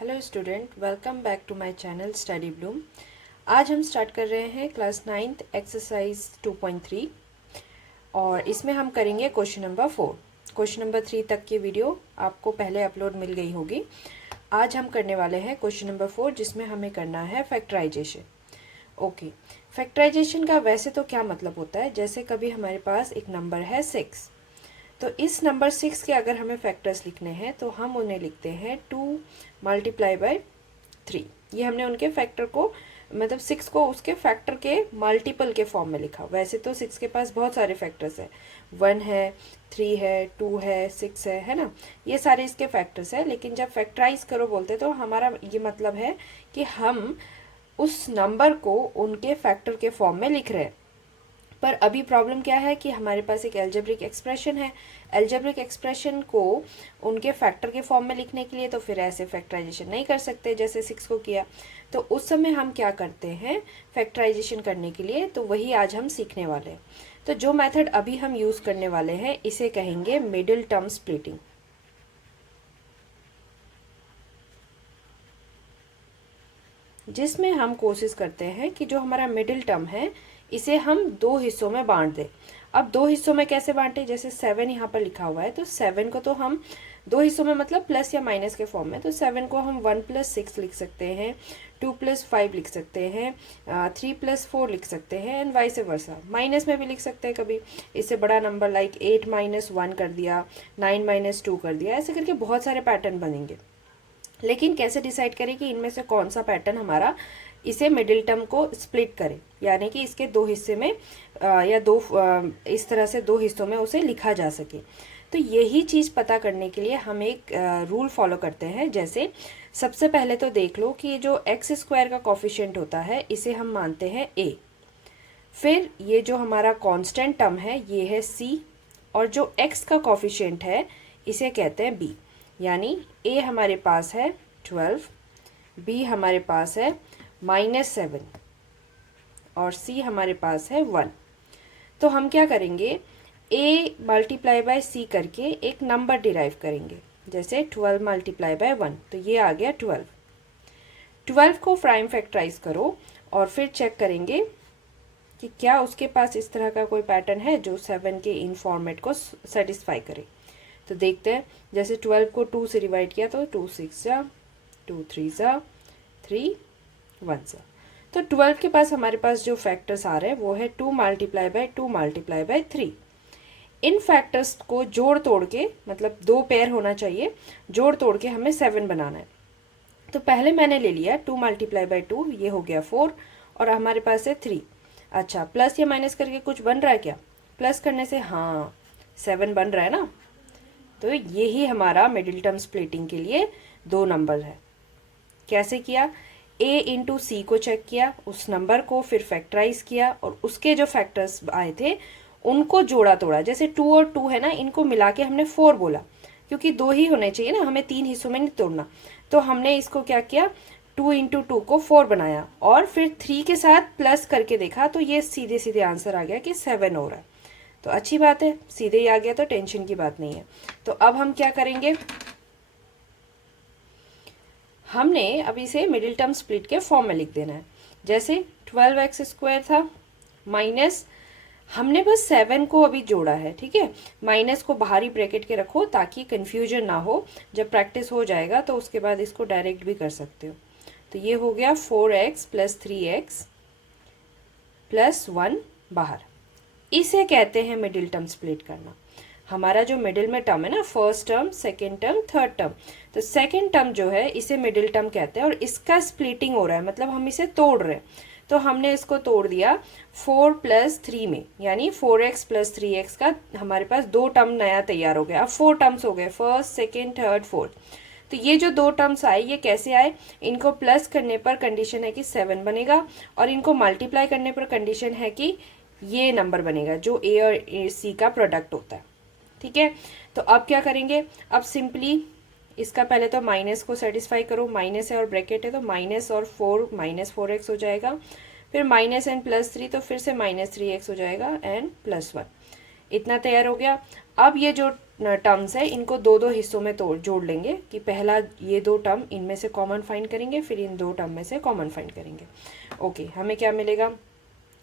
Hello student, welcome back to my channel Study Bloom. आज हम start कर रहे हैं क्लास 9th एक्सरसाइज 2.3 और इसमें हम करेंगे क्वेश्चन नंबर 4। क्वेश्चन नंबर 3 तक की वीडियो आपको पहले अपलोड मिल गई होगी। आज हम करने वाले हैं क्वेश्चन नंबर 4 जिसमें हमें करना है फैक्टराइजेशन। ओके, फैक्टराइजेशन का वैसे तो क्या मतलब होता है, जैसे कभी हमारे पास एक नंबर है 6, तो इस नंबर 6 के अगर हमें फैक्टर्स लिखने हैं तो हम उन्हें लिखते हैं 2 मल्टीप्लाई बाय 3। ये हमने उनके फैक्टर को मतलब 6 को उसके फैक्टर के मल्टीपल के फॉर्म में लिखा। वैसे तो 6 के पास बहुत सारे फैक्टर्स हैं, 1 है, 3 है, 2 है, 6 है ना, ये सारे इसके फैक्टर्स हैं। लेकिन जब फैक्टराइज करो बोलते तो हमारा ये मतलब है कि हम उस नंबर को उनके फैक्टर के फॉर्म में लिख रहे हैं। पर अभी प्रॉब्लम क्या है कि हमारे पास एक एल्जेब्रिक एक्सप्रेशन है। एल्जेब्रिक एक्सप्रेशन को उनके फैक्टर के फॉर्म में लिखने के लिए तो फिर ऐसे फैक्टराइजेशन नहीं कर सकते जैसे 6 को किया। तो उस समय हम क्या करते हैं फैक्टराइजेशन करने के लिए, तो वही आज हम सीखने वाले हैं। तो जो मेथड अभी हम यूज़ करने वाले हैं इसे कहेंगे मिडिल टर्म स्प्लिटिंग। जिसमें हम कोशिश करते हैं कि जो हमारा मिडिल टर्म है इसे हम दो हिस्सों में बांट दें। अब दो हिस्सों में कैसे बांटे, जैसे 7 यहाँ पर लिखा हुआ है तो 7 को तो हम दो हिस्सों में मतलब प्लस या माइनस के फॉर्म में, तो 7 को हम 1 + 6 लिख सकते हैं, 2 + 5 लिख सकते हैं, 3 + 4 लिख सकते हैं एंड वाइस वर्सा। माइनस में भी लिख सकते हैं कभी इससे बड़ा नंबर, लाइक 8 - 1 कर दिया, 9 - 2 कर दिया, ऐसे करके बहुत सारे पैटर्न बनेंगे। लेकिन कैसे डिसाइड करें कि इनमें से कौन सा पैटर्न हमारा इसे मिडिल टर्म को स्प्लिट करे, यानी कि इसके दो हिस्से में इस तरह से दो हिस्सों में उसे लिखा जा सके। तो यही चीज़ पता करने के लिए हम एक रूल फॉलो करते हैं। जैसे सबसे पहले तो देख लो कि जो x² का कॉफिशिएंट होता है इसे हम मानते हैं a। फिर ये जो हमारा कांस्टेंट टर्म है ये है c, और जो x का कॉफिशिएंट है इसे कहते हैं b। यानी a हमारे पास है 12, b हमारे पास है -7 और c हमारे पास है 1। तो हम क्या करेंगे, a मल्टीप्लाई बाय c करके एक नंबर डिराइव करेंगे। जैसे 12 मल्टीप्लाई बाय 1, तो ये आ गया 12। 12 को प्राइम फैक्टराइज करो और फिर चेक करेंगे कि क्या उसके पास इस तरह का कोई पैटर्न है जो 7 के इन फॉर्मेट को सेटिस्फाई करे। तो देखते हैं, जैसे 12 को 2 से डिवाइड किया तो 2 6 जा, 2 3 जा, 3 1 जा। तो 12 के पास हमारे पास जो फैक्टर्स आ रहे हैं वो है 2 multiply by 2 multiply by 3। In factors को जोड़ तोड़ के, मतलब दो पेयर होना चाहिए, जोड़ तोड़ के हमें 7 बनाना है। तो पहले मैंने ले लिया 2 मल्टीप्लाई बाय 2, ये हो गया 4, और हमारे पास है 3। अच्छा, प्लस या माइनस करके कुछ बन रहा है क्या? प्लस करने से हाँ 7 बन रहा है ना। तो यही हमारा मिडिल टर्म स्प्लिटिंग के लिए दो नंबर है। कैसे किया, a इंटू सी को चेक किया, उस नंबर को फिर फैक्टराइज किया और उसके जो फैक्टर्स आए थे उनको जोड़ा तोड़ा। जैसे 2 और 2 है ना, इनको मिला के हमने 4 बोला, क्योंकि दो ही होने चाहिए ना, हमें 3 हिस्सों में नहीं तोड़ना। तो हमने इसको क्या किया, 2 इंटू 2 को 4 बनाया और फिर 3 के साथ प्लस करके देखा तो ये सीधे सीधे आंसर आ गया कि 7 हो रहा है। तो अच्छी बात है, सीधे ही आ गया तो टेंशन की बात नहीं है। तो अब हम क्या करेंगे, हमने अब इसे मिडिल टर्म स्प्लिट के फॉर्म में लिख देना है। जैसे 12x² था माइनस, हमने बस 7 को अभी जोड़ा है, ठीक है। माइनस को बाहरी ब्रैकेट के रखो ताकि कंफ्यूजन ना हो, जब प्रैक्टिस हो जाएगा तो उसके बाद इसको डायरेक्ट भी कर सकते हो। तो ये हो गया 4x + 3x + 1 बाहर। इसे कहते हैं मिडिल टर्म स्प्लिट करना। हमारा जो मिडिल में टर्म है ना, first term, second term, third term, तो सेकेंड टर्म जो है इसे मिडिल टर्म कहते हैं और इसका स्प्लिटिंग हो रहा है, मतलब हम इसे तोड़ रहे हैं। तो हमने इसको तोड़ दिया 4 + 3 में, यानी 4x + 3x का हमारे पास दो टर्म नया तैयार हो गया। अब 4 टर्म्स हो गए, फर्स्ट, सेकेंड, थर्ड, फोर्थ। तो ये जो दो टर्म्स आए ये कैसे आए, इनको प्लस करने पर कंडीशन है कि 7 बनेगा और इनको मल्टीप्लाई करने पर कंडीशन है कि ये नंबर बनेगा जो a और c का प्रोडक्ट होता है, ठीक है। तो अब क्या करेंगे, अब सिंपली इसका पहले तो माइनस को सेटिस्फाई करो, माइनस है और ब्रैकेट है तो माइनस और 4 -4x हो जाएगा, फिर माइनस एंड +3 तो फिर से -3x हो जाएगा एंड +1। इतना तैयार हो गया। अब ये जो टर्म्स है इनको दो दो हिस्सों में जोड़ लेंगे कि पहला ये दो टर्म इनमें से कॉमन फाइंड करेंगे, फिर इन दो टर्म में से कॉमन फाइंड करेंगे। ओके, हमें क्या मिलेगा,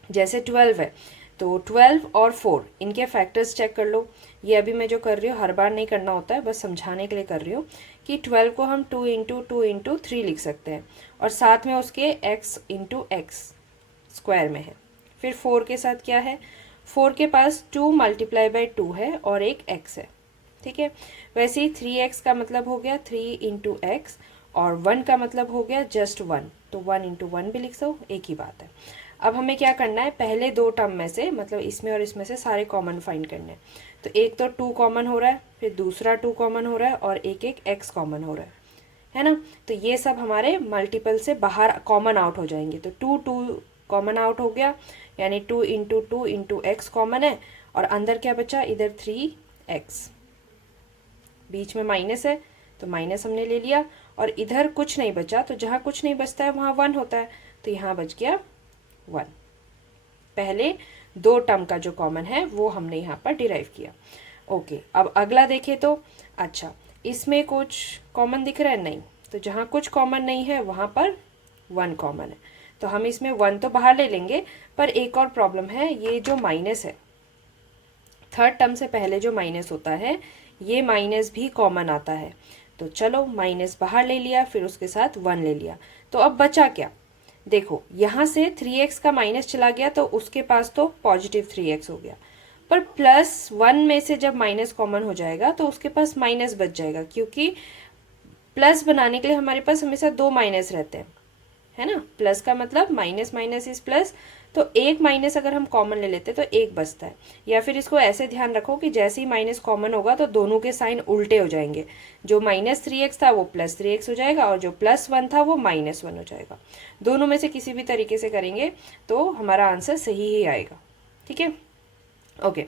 जैसे 12 है तो 12 और 4 इनके फैक्टर्स चेक कर लो। ये अभी मैं जो कर रही हूँ हर बार नहीं करना होता है, बस समझाने के लिए कर रही हूँ कि 12 को हम 2 इंटू 2 इंटू 3 लिख सकते हैं और साथ में उसके x इंटू एक्स स्क्वायर में है। फिर 4 के साथ क्या है, 4 के पास 2 मल्टीप्लाई बाई 2 है और एक x है, ठीक है। वैसे ही 3x का मतलब हो गया 3 इंटू एक्स और 1 का मतलब हो गया जस्ट 1, तो 1 इंटू 1 भी लिख दो, एक ही बात है। अब हमें क्या करना है, पहले दो टर्म में से मतलब इसमें और इसमें से सारे कॉमन फाइंड करने हैं। तो एक तो 2 कॉमन हो रहा है, फिर दूसरा 2 कॉमन हो रहा है और एक एक x कॉमन हो रहा है ना। तो ये सब हमारे मल्टीपल से बाहर कॉमन आउट हो जाएंगे। तो 2 2 कॉमन आउट हो गया, यानी 2 इंटू 2 इंटू एक्स कॉमन है और अंदर क्या बचा, इधर 3x, बीच में माइनस है तो माइनस हमने ले लिया और इधर कुछ नहीं बचा, तो जहाँ कुछ नहीं बचता है वहाँ 1 होता है, तो यहाँ बच गया 1। पहले दो टर्म का जो कॉमन है वो हमने यहाँ पर डिराइव किया। ओके, अब अगला देखें तो अच्छा, इसमें कुछ कॉमन दिख रहा है, नहीं, तो जहाँ कुछ कॉमन नहीं है वहाँ पर 1 कॉमन है, तो हम इसमें 1 तो बाहर ले लेंगे। पर एक और प्रॉब्लम है, ये जो माइनस है, थर्ड टर्म से पहले जो माइनस होता है ये माइनस भी कॉमन आता है। तो चलो माइनस बाहर ले लिया, फिर उसके साथ 1 ले लिया, तो अब बचा क्या, देखो यहाँ से 3x का माइनस चला गया तो उसके पास तो पॉजिटिव 3x हो गया, पर +1 में से जब माइनस कॉमन हो जाएगा तो उसके पास माइनस बच जाएगा, क्योंकि प्लस बनाने के लिए हमारे पास हमेशा दो माइनस रहते हैं, है ना। प्लस का मतलब माइनस माइनस इज प्लस, तो एक माइनस अगर हम कॉमन ले लेते तो एक बचता है। या फिर इसको ऐसे ध्यान रखो कि जैसे ही माइनस कॉमन होगा तो दोनों के साइन उल्टे हो जाएंगे, जो -3x था वो +3x हो जाएगा और जो +1 था वो -1 हो जाएगा। दोनों में से किसी भी तरीके से करेंगे तो हमारा आंसर सही ही आएगा, ठीक है। ओके,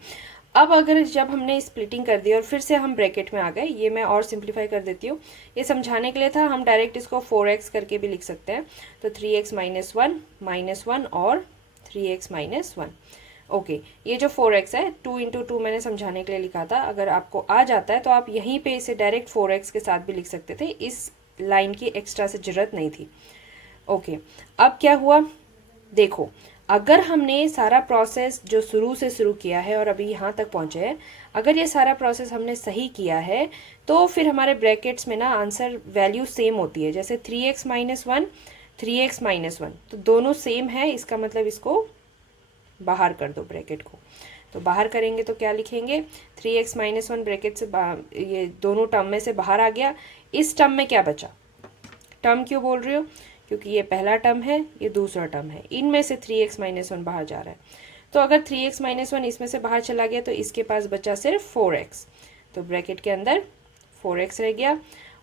अब अगर जब हमने स्प्लिटिंग कर दी और फिर से हम ब्रैकेट में आ गए, ये मैं और सिंप्लीफाई कर देती हूँ, ये समझाने के लिए था, हम डायरेक्ट इसको 4x करके भी लिख सकते हैं। तो 3x - 1 और 3x - 1। ओके, ये जो 4x है 2 इंटू 2 मैंने समझाने के लिए लिखा था, अगर आपको आ जाता है तो आप यहीं पे इसे डायरेक्ट 4x के साथ भी लिख सकते थे, इस लाइन की एक्स्ट्रा से जरूरत नहीं थी। ओके, अब क्या हुआ, देखो अगर हमने सारा प्रोसेस जो शुरू से शुरू किया है और अभी यहाँ तक पहुँचे हैं, अगर ये सारा प्रोसेस हमने सही किया है तो फिर हमारे ब्रैकेट्स में ना आंसर वैल्यू सेम होती है। जैसे 3x - 1 3x - 1, तो दोनों सेम है, इसका मतलब इसको बाहर कर दो ब्रैकेट को। तो बाहर करेंगे तो क्या लिखेंगे, 3x - 1 ब्रैकेट से ये दोनों टर्म में से बाहर आ गया। इस टर्म में क्या बचा, टर्म क्यों बोल रही हो, क्योंकि ये पहला टर्म है, ये दूसरा टर्म है, इनमें से 3x - 1 बाहर जा रहा है। तो अगर 3x - 1 इसमें से बाहर चला गया तो इसके पास बचा सिर्फ 4x, तो ब्रैकेट के अंदर 4x रह गया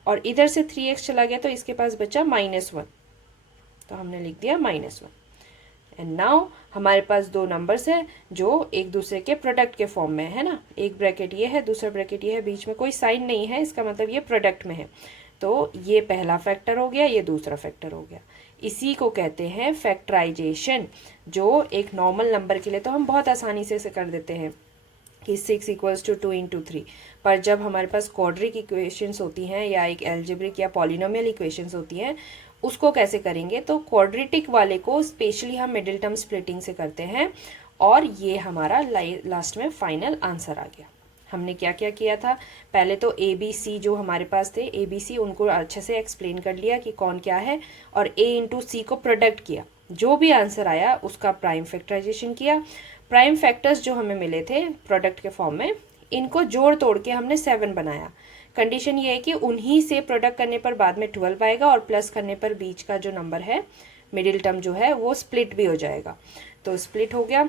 और इधर से 3x चला गया तो इसके पास बचा -1, तो हमने लिख दिया -1। एंड नाउ हमारे पास दो नंबर्स है जो एक दूसरे के प्रोडक्ट के फॉर्म में है ना, एक ब्रैकेट ये है, दूसरा ब्रैकेट ये है, बीच में कोई साइन नहीं है, इसका मतलब ये प्रोडक्ट में है। तो ये पहला फैक्टर हो गया, ये दूसरा फैक्टर हो गया। इसी को कहते हैं फैक्टराइजेशन, जो एक नॉर्मल नंबर के लिए तो हम बहुत आसानी से कर देते हैं कि 6 = 2 × 3, पर जब हमारे पास क्वाड्रिक इक्वेशंस होती हैं या एक एल्जेब्रिक या पॉलिनोमियल इक्वेशंस होती हैं, उसको कैसे करेंगे, तो क्वाड्रेटिक वाले को स्पेशली हम मिडिल टर्म स्प्लिटिंग से करते हैं और ये हमारा लास्ट में फाइनल आंसर आ गया। हमने क्या क्या किया था, पहले तो ABC जो हमारे पास थे, ABC उनको अच्छे से एक्सप्लेन कर लिया कि कौन क्या है, और A × C को प्रोडक्ट किया, जो भी आंसर आया उसका प्राइम फैक्टराइजेशन किया। प्राइम फैक्टर्स जो हमें मिले थे प्रोडक्ट के फॉर्म में, इनको जोड़ तोड़ के हमने 7 बनाया। कंडीशन ये है कि उन्हीं से प्रोडक्ट करने पर बाद में 12 आएगा और प्लस करने पर बीच का जो नंबर है मिडिल टर्म जो है वो स्प्लिट भी हो जाएगा। तो स्प्लिट हो गया,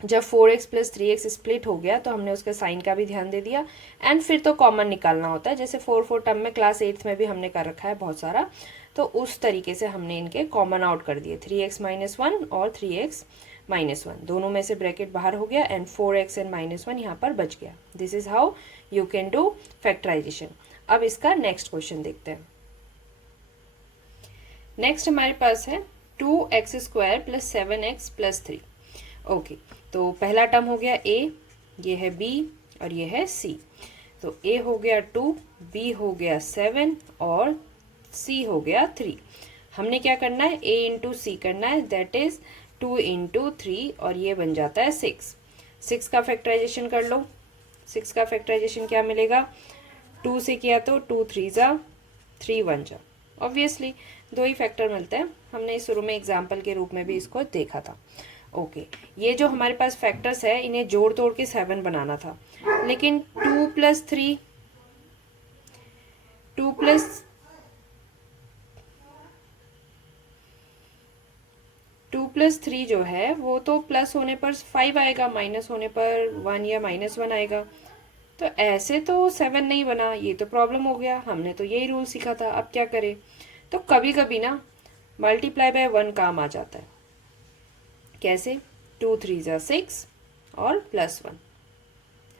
जब 4x + 3x स्प्लिट हो गया तो हमने उसके साइन का भी ध्यान दे दिया। एंड फिर तो कॉमन निकालना होता है, जैसे 4 टर्म में क्लास 8th में भी हमने कर रखा है बहुत सारा, तो उस तरीके से हमने इनके कॉमन आउट कर दिए, 3x - 1 और 3x - 1, दोनों में से ब्रैकेट बाहर हो गया एंड 4x एंड -1 यहाँ पर बच गया। This is how you can do factorisation. अब इसका नेक्स्ट क्वेश्चन देखते हैं। नेक्स्ट हमारे पास है 2x² + 7x + 3। ओके, तो पहला टर्म हो गया A, ये है B और ये है C। तो a हो गया 2, b हो गया 7 और c हो गया 3। हमने क्या करना है, a इंटू सी करना है, दैट इज 2 इंटू 3 और ये बन जाता है 6। 6 का फैक्टराइजेशन कर लो। 6 का फैक्टराइजेशन क्या मिलेगा, 2 से किया तो 2 3 जा 3 1 जा। ऑब्वियसली दो ही फैक्टर मिलते हैं, हमने शुरू में एग्जाम्पल के रूप में भी इसको देखा था। ओके ये जो हमारे पास फैक्टर्स है इन्हें जोड़ तोड़ के 7 बनाना था, लेकिन 2 प्लस 3 2 प्लस 3 जो है वो तो प्लस होने पर 5 आएगा, माइनस होने पर 1 या -1 आएगा। तो ऐसे तो 7 नहीं बना, ये तो प्रॉब्लम हो गया। हमने तो यही रूल सीखा था, अब क्या करें। तो कभी कभी ना मल्टीप्लाई बाय 1 काम आ जाता है। कैसे, 2 3 जा 6 और +1,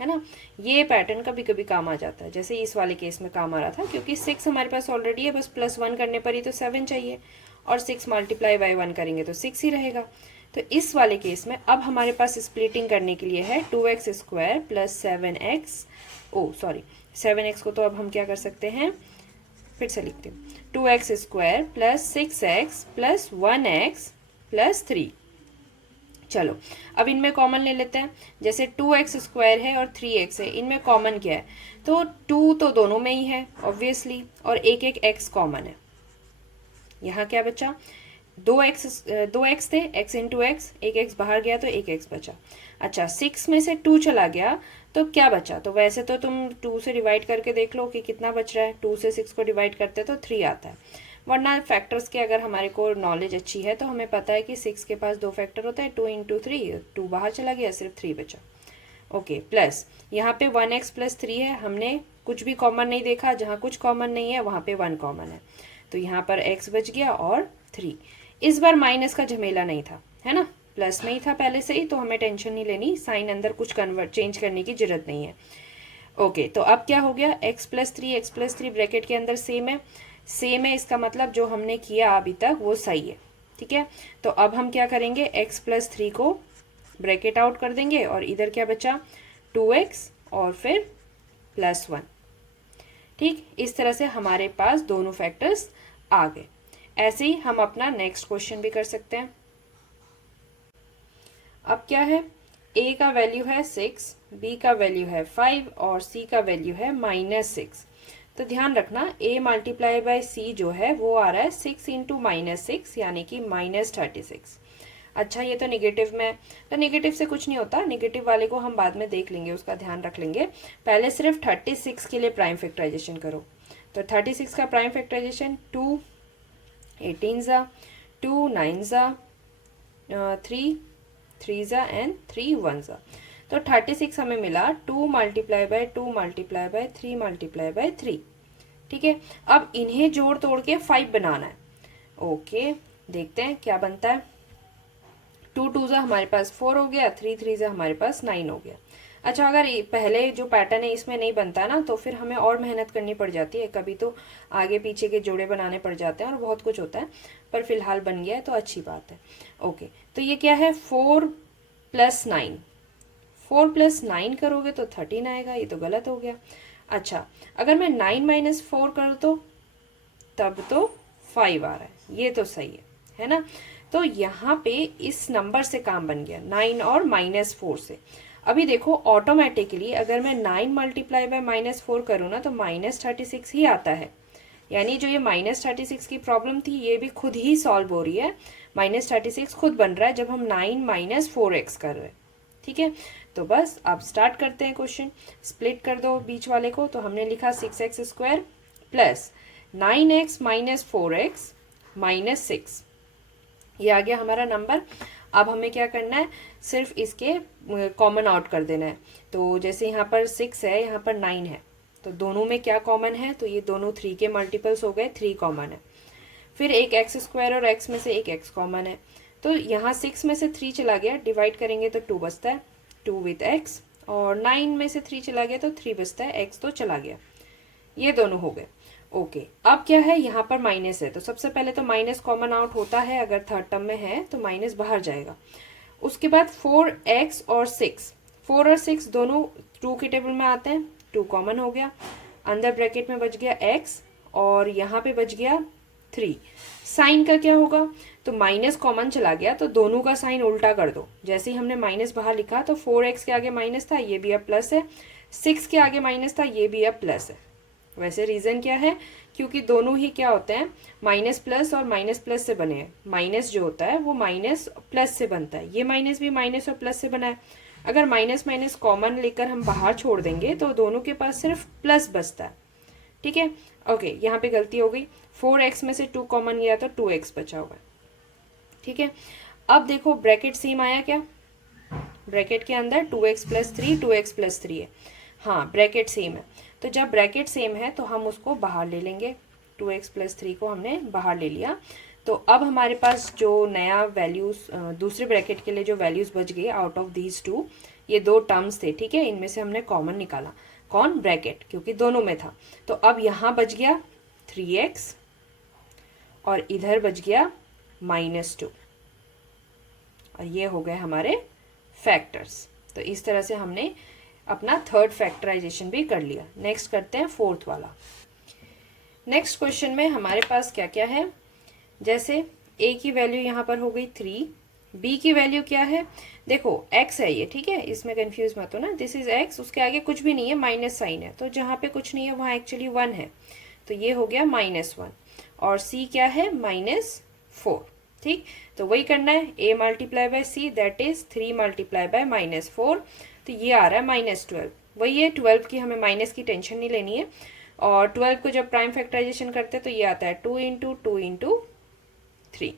है ना। ये पैटर्न कभी कभी काम आ जाता है, जैसे इस वाले केस में काम आ रहा था, क्योंकि 6 हमारे पास ऑलरेडी है, बस +1 करने पर ही तो 7 चाहिए, और 6 मल्टीप्लाई बाय 1 करेंगे तो 6 ही रहेगा। तो इस वाले केस में अब हमारे पास स्प्लिटिंग करने के लिए है 2x² प्लस 7x, ओ सॉरी 7x को तो अब हम क्या कर सकते हैं, फिर से लिखते हैं, 2x² plus 6x plus 1x plus 3। चलो अब इनमें कॉमन ले लेते हैं, जैसे 2x² है और 3x है, इनमें कॉमन क्या है, तो 2 तो दोनों में ही है ऑब्वियसली, और एक एक x कॉमन है। यहाँ क्या बचा, 2x थे, x इंटू एक्स, एक x बाहर गया तो एक x बचा। अच्छा 6 में से 2 चला गया तो क्या बचा, तो वैसे तो तुम 2 से डिवाइड करके देख लो कि कितना बच रहा है, 2 से 6 को डिवाइड करते तो 3 आता है। वरना फैक्टर्स के अगर हमारे को नॉलेज अच्छी है तो हमें पता है कि 6 के पास 2 फैक्टर होता है, 2 इंटू 3, 2 बाहर चला गया, सिर्फ 3 बचा। ओके प्लस यहाँ पे 1x प्लस 3 है, हमने कुछ भी कॉमन नहीं देखा, जहाँ कुछ कॉमन नहीं है वहाँ पे 1 कॉमन है, तो यहाँ पर x बच गया और 3। इस बार माइनस का झमेला नहीं था, है ना, प्लस में ही था पहले से ही, तो हमें टेंशन नहीं लेनी, साइन अंदर कुछ चेंज करने की जरूरत नहीं है। ओके तो अब क्या हो गया, x प्लस 3 ब्रैकेट के अंदर सेम है, इसका मतलब जो हमने किया अभी तक वो सही है, ठीक है। तो अब हम क्या करेंगे, x प्लस 3 को ब्रैकेट आउट कर देंगे और इधर क्या बचा, 2x और फिर +1। ठीक, इस तरह से हमारे पास दोनों फैक्टर्स आ गए। ऐसे ही हम अपना नेक्स्ट क्वेश्चन भी कर सकते हैं। अब क्या है, a का वैल्यू है 6, b का वैल्यू है 5 और c का वैल्यू है -6। तो ध्यान रखना a मल्टीप्लाई बाय c जो है वो आ रहा है 6 इंटू -6 यानी कि -36। अच्छा ये तो निगेटिव में, तो निगेटिव से कुछ नहीं होता, निगेटिव वाले को हम बाद में देख लेंगे, उसका ध्यान रख लेंगे। पहले सिर्फ 36 के लिए प्राइम फैक्टराइजेशन करो। तो 36 का प्राइम फैक्टराइजेशन 2 18 जा 2 9 जा 3 3 जा एंड 3 1 जा। तो 36 हमें मिला 2 multiply by 2 multiply by 3 multiply by 3। ठीक है, अब इन्हें जोड़ तोड़ के 5 बनाना है। ओके देखते हैं क्या बनता है। 2 2 जा हमारे पास 4 हो गया, 3 3 जा हमारे पास 9 हो गया। अच्छा अगर पहले जो पैटर्न है इसमें नहीं बनता ना तो फिर हमें और मेहनत करनी पड़ जाती है, कभी तो आगे पीछे के जोड़े बनाने पड़ जाते हैं और बहुत कुछ होता है, पर फिलहाल बन गया है तो अच्छी बात है। ओके तो ये क्या है, 4 + 9, 4 + 9 करोगे तो 13 आएगा, ये तो गलत हो गया। अच्छा अगर मैं 9 - 4 कर तो तब तो 5 आ रहा है, ये तो सही है ना। तो यहाँ पे इस नंबर से काम बन गया, 9 और -4 से। अभी देखो ऑटोमेटिकली अगर मैं 9 मल्टीप्लाई बाय -4 करूँ ना तो -36 ही आता है, यानी जो ये -36 की प्रॉब्लम थी ये भी खुद ही सॉल्व हो रही है। -36 खुद बन रहा है जब हम 9 - 4x कर रहे हैं। ठीक है, तो बस अब स्टार्ट करते हैं क्वेश्चन। स्प्लिट कर दो बीच वाले को, तो हमने लिखा 6x² प्लस 9x - 4x -6, ये आ गया हमारा नंबर। अब हमें क्या करना है, सिर्फ इसके कॉमन आउट कर देना है। तो जैसे यहाँ पर 6 है, यहाँ पर 9 है, तो दोनों में क्या कॉमन है, तो ये दोनों 3 के मल्टीपल्स हो गए, 3 कॉमन है। फिर एक x² और x में से एक x कॉमन है, तो यहाँ 6 में से 3 चला गया, डिवाइड करेंगे तो 2 बचता है, 2 विथ x, और 9 में से 3 चला गया तो 3 बचता है, x तो चला गया, ये दोनों हो गए। ओके अब क्या है, यहाँ पर माइनस है, तो सबसे पहले तो माइनस कॉमन आउट होता है, अगर थर्ड टर्म में है तो माइनस बाहर जाएगा। उसके बाद 4x और 6, 4 और 6 दोनों 2 के टेबल में आते हैं, 2 कॉमन हो गया, अंदर ब्रैकेट में बच गया x और यहाँ पे बच गया 3। साइन का क्या होगा, तो माइनस कॉमन चला गया तो दोनों का साइन उल्टा कर दो। जैसे ही हमने माइनस बाहर लिखा तो 4x के आगे माइनस था, ये भी अब प्लस है, 6 के आगे माइनस था, ये भी अब प्लस है। वैसे रीज़न क्या है, क्योंकि दोनों ही क्या होते हैं, माइनस प्लस और माइनस प्लस से बने हैं। माइनस जो होता है वो माइनस प्लस से बनता है, ये माइनस भी माइनस और प्लस से बना है। अगर माइनस माइनस कॉमन लेकर हम बाहर छोड़ देंगे तो दोनों के पास सिर्फ प्लस बचता है। ठीक है, ओके, यहाँ पे गलती हो गई, 4x में से 2 कॉमन गया तो 2x बचा हुआ है। ठीक है, अब देखो ब्रैकेट सेम आया क्या, ब्रैकेट के अंदर 2x प्लस 3 2x प्लस 3 है। हाँ, ब्रैकेट सेम है, तो जब ब्रैकेट सेम है तो हम उसको बाहर ले लेंगे। 2x प्लस 3 को हमने बाहर ले लिया, तो अब हमारे पास जो नया वैल्यूज दूसरे ब्रैकेट के लिए जो वैल्यूज बच गई आउट ऑफ दीज टू, ये 2 टर्म्स थे। ठीक है, इनमें से हमने कॉमन निकाला, कौन, ब्रैकेट, क्योंकि दोनों में था। तो अब यहाँ बच गया 3x और इधर बच गया -2 और ये हो गए हमारे फैक्टर्स। तो इस तरह से हमने अपना थर्ड फैक्टराइजेशन भी कर लिया। नेक्स्ट करते हैं फोर्थ वाला। नेक्स्ट क्वेश्चन में हमारे पास क्या क्या है, जैसे a की वैल्यू यहाँ पर हो गई 3, b की वैल्यू क्या है, देखो x है ये, ठीक है, इसमें कंफ्यूज मत हो ना, दिस इज x, उसके आगे कुछ भी नहीं है, माइनस साइन है, तो जहाँ पे कुछ नहीं है वहाँ एक्चुअली 1 है, तो ये हो गया -1। और c क्या है, -4। ठीक, तो वही करना है, a multiply by c that is 3 multiply by -4, तो ये आ रहा है -12। वही है, 12 की हमें माइनस की टेंशन नहीं लेनी है। और 12 को जब प्राइम फैक्टराइजेशन करते हैं तो ये आता है 2 इंटू 2 इंटू 3,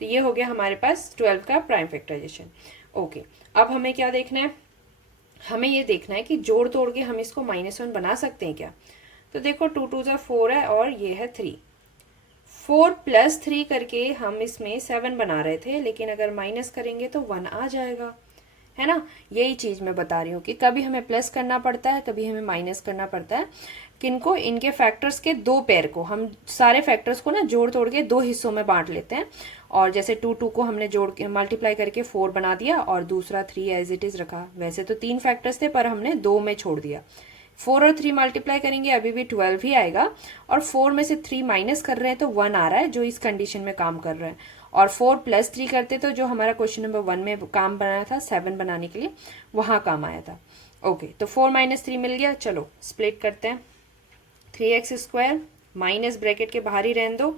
तो ये हो गया हमारे पास 12 का प्राइम फैक्टराइजेशन। ओके, अब हमें क्या देखना है, हमें ये देखना है कि जोड़ तोड़ के हम इसको -1 बना सकते हैं क्या। तो देखो 2 2 4 है और ये है 3, 4 + 3 करके हम इसमें 7 बना रहे थे, लेकिन अगर माइनस करेंगे तो 1 आ जाएगा, है ना। यही चीज़ मैं बता रही हूँ कि कभी हमें प्लस करना पड़ता है, कभी हमें माइनस करना पड़ता है। किनको, इनके फैक्टर्स के 2 पेयर को, हम सारे फैक्टर्स को ना जोड़ तोड़ के 2 हिस्सों में बांट लेते हैं। और जैसे 2 2 को हमने जोड़ के मल्टीप्लाई करके 4 बना दिया और दूसरा 3 एज इट इज़ रखा। वैसे तो 3 फैक्टर्स थे पर हमने 2 में छोड़ दिया। 4 और 3 मल्टीप्लाई करेंगे अभी भी 12 ही आएगा, और 4 में से 3 माइनस कर रहे हैं तो 1 आ रहा है, जो इस कंडीशन में काम कर रहा है। और 4 + 3 करते तो जो हमारा क्वेश्चन नंबर 1 में काम बनाया था 7 बनाने के लिए, वहाँ काम आया था। ओके, तो 4 - 3 मिल गया। चलो स्प्लिट करते हैं, 3x² माइनस ब्रैकेट के बाहर ही रहने दो,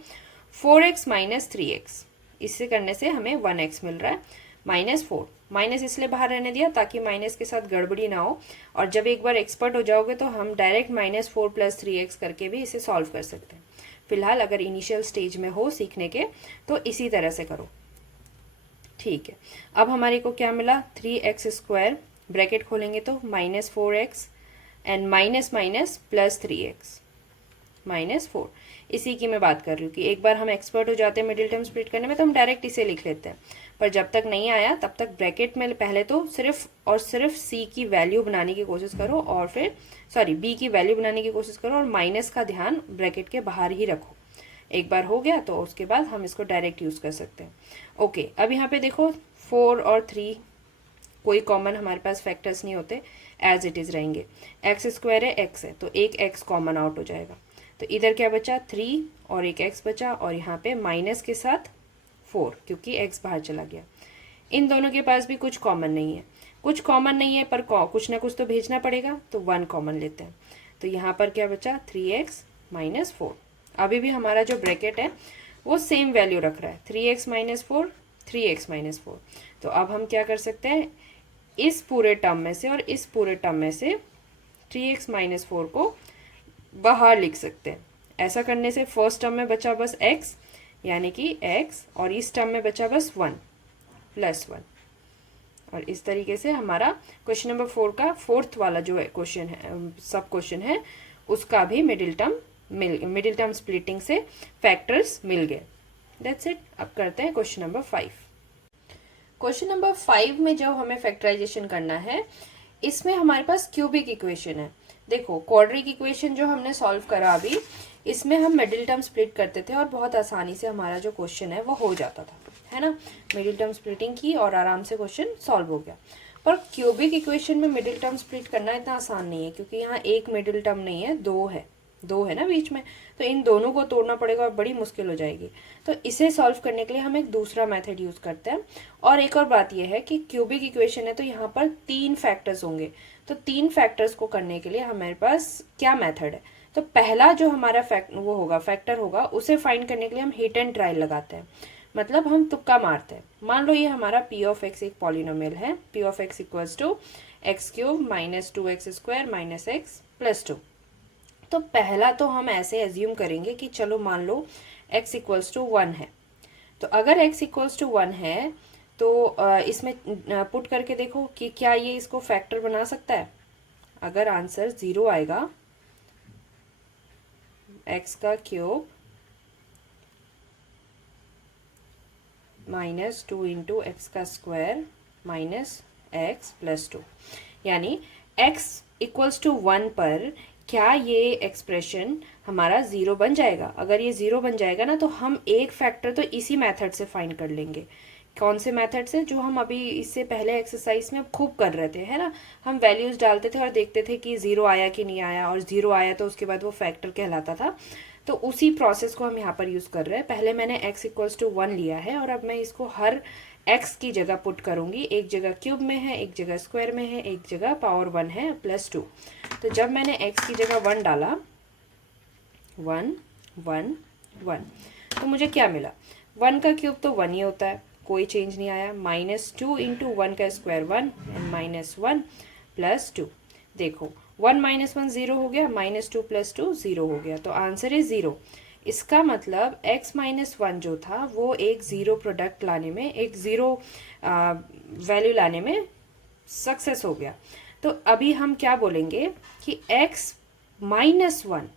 4x - 3x, इससे करने से हमें 1x मिल रहा है, -4। माइनस इसलिए बाहर रहने दिया ताकि माइनस के साथ गड़बड़ी ना हो, और जब एक बार एक्सपर्ट हो जाओगे तो हम डायरेक्ट -4 + 3x करके भी इसे सॉल्व कर सकते हैं। फिलहाल अगर इनिशियल स्टेज में हो सीखने के तो इसी तरह से करो। ठीक है, अब हमारे को क्या मिला, 3x², ब्रैकेट खोलेंगे तो -4x and minus minus +3x -4। इसी की मैं बात कर रही हूँ कि एक बार हम एक्सपर्ट हो जाते हैं मिडिल टर्म स्प्लिट करने में तो हम डायरेक्ट इसे लिख लेते हैं, पर जब तक नहीं आया तब तक ब्रैकेट में पहले तो सिर्फ और सिर्फ c की वैल्यू बनाने की कोशिश करो, और फिर b की वैल्यू बनाने की कोशिश करो, और माइनस का ध्यान ब्रैकेट के बाहर ही रखो। एक बार हो गया तो उसके बाद हम इसको डायरेक्ट यूज़ कर सकते हैं। ओके, अब यहाँ पे देखो 4 और 3 कोई कॉमन हमारे पास फैक्टर्स नहीं होते, एज इट इज़ रहेंगे। x² है, x है, तो एक x कॉमन आउट हो जाएगा, तो इधर क्या बचा, 3 और एक x बचा, और यहाँ पे माइनस के साथ 4 क्योंकि x बाहर चला गया। इन दोनों के पास भी कुछ कॉमन नहीं है, कुछ कॉमन नहीं है पर कुछ ना कुछ तो भेजना पड़ेगा, तो 1 कॉमन लेते हैं। तो यहाँ पर क्या बचा, 3x - 4। अभी भी हमारा जो ब्रैकेट है वो सेम वैल्यू रख रहा है, 3x - 4 3x - 4। तो अब हम क्या कर सकते हैं, इस पूरे टर्म में से और इस पूरे टर्म में से 3x - 4 को बाहर लिख सकते हैं। ऐसा करने से फर्स्ट टर्म में बचा बस x, यानी कि x, और इस टर्म में बचा बस 1 +1। और इस तरीके से हमारा क्वेश्चन नंबर 4 का फोर्थ वाला जो क्वेश्चन है, सब क्वेश्चन है, उसका भी मिडिल टर्म स्प्लिटिंग से फैक्टर्स मिल गए। That's it. अब करते हैं क्वेश्चन नंबर 5। क्वेश्चन नंबर 5 में जब हमें फैक्टराइजेशन करना है, इसमें हमारे पास क्यूबिक इक्वेशन है। देखो क्वाड्रिक इक्वेशन जो हमने सॉल्व करा अभी, इसमें हम मिडिल टर्म स्प्लिट करते थे और बहुत आसानी से हमारा जो क्वेश्चन है वो हो जाता था, है ना। मिडिल टर्म स्प्लिटिंग की और आराम से क्वेश्चन सॉल्व हो गया। पर क्यूबिक इक्वेशन में मिडिल टर्म स्प्लिट करना इतना आसान नहीं है, क्योंकि यहाँ एक मिडिल टर्म नहीं है, दो है ना बीच में, तो इन दोनों को तोड़ना पड़ेगा और बड़ी मुश्किल हो जाएगी। तो इसे सॉल्व करने के लिए हम एक दूसरा मेथड यूज करते हैं। और एक और बात यह है कि क्यूबिक इक्वेशन है तो यहाँ पर 3 फैक्टर्स होंगे, तो 3 फैक्टर्स को करने के लिए हमारे पास क्या मेथड है, तो पहला जो हमारा फैक्टर होगा उसे फाइंड करने के लिए हम हिट एंड ट्रायल लगाते हैं, मतलब हम तुक्का मारते हैं। मान लो ये हमारा p ऑफ x एक पॉलिनोमियल है, p of x equals to x cube minus 2x square minus x plus 2। तो पहला तो हम ऐसे एज्यूम करेंगे कि चलो मान लो x इक्वल्स टू 1 है, तो अगर x इक्वल्स टू 1 है तो इसमें पुट करके देखो कि क्या ये इसको फैक्टर बना सकता है। अगर आंसर 0 आएगा, x का क्यूब माइनस 2 इंटू एक्स का स्क्वायर माइनस एक्स प्लस 2, यानी x इक्वल्स टू 1 पर क्या ये एक्सप्रेशन हमारा 0 बन जाएगा। अगर ये 0 बन जाएगा ना, तो हम एक फैक्टर तो इसी मेथड से फाइंड कर लेंगे। कौन से मेथड से, जो हम अभी इससे पहले एक्सरसाइज में खूब कर रहे थे, है ना। हम वैल्यूज डालते थे और देखते थे कि 0 आया कि नहीं आया, और 0 आया तो उसके बाद वो फैक्टर कहलाता था। तो उसी प्रोसेस को हम यहाँ पर यूज कर रहे हैं। पहले मैंने x इक्वल्स टू 1 लिया है और अब मैं इसको हर x की जगह पुट करूंगी। एक जगह क्यूब में है, एक जगह स्क्वायर में है, एक जगह पावर 1 है प्लस 2। तो जब मैंने x की जगह 1 डाला, 1 1 1, तो मुझे क्या मिला, 1 का क्यूब तो 1 ही होता है, कोई चेंज नहीं आया। माइनस 2 इंटू 1 का स्क्वायर 1 एंड माइनस 1 प्लस 2। देखो 1 माइनस 1 0 हो गया, माइनस 2 प्लस 2 0 हो गया, तो आंसर इज 0। इसका मतलब x माइनस 1 जो था वो एक 0 प्रोडक्ट लाने में, एक 0 वैल्यू लाने में सक्सेस हो गया। तो अभी हम क्या बोलेंगे कि x माइनस 1,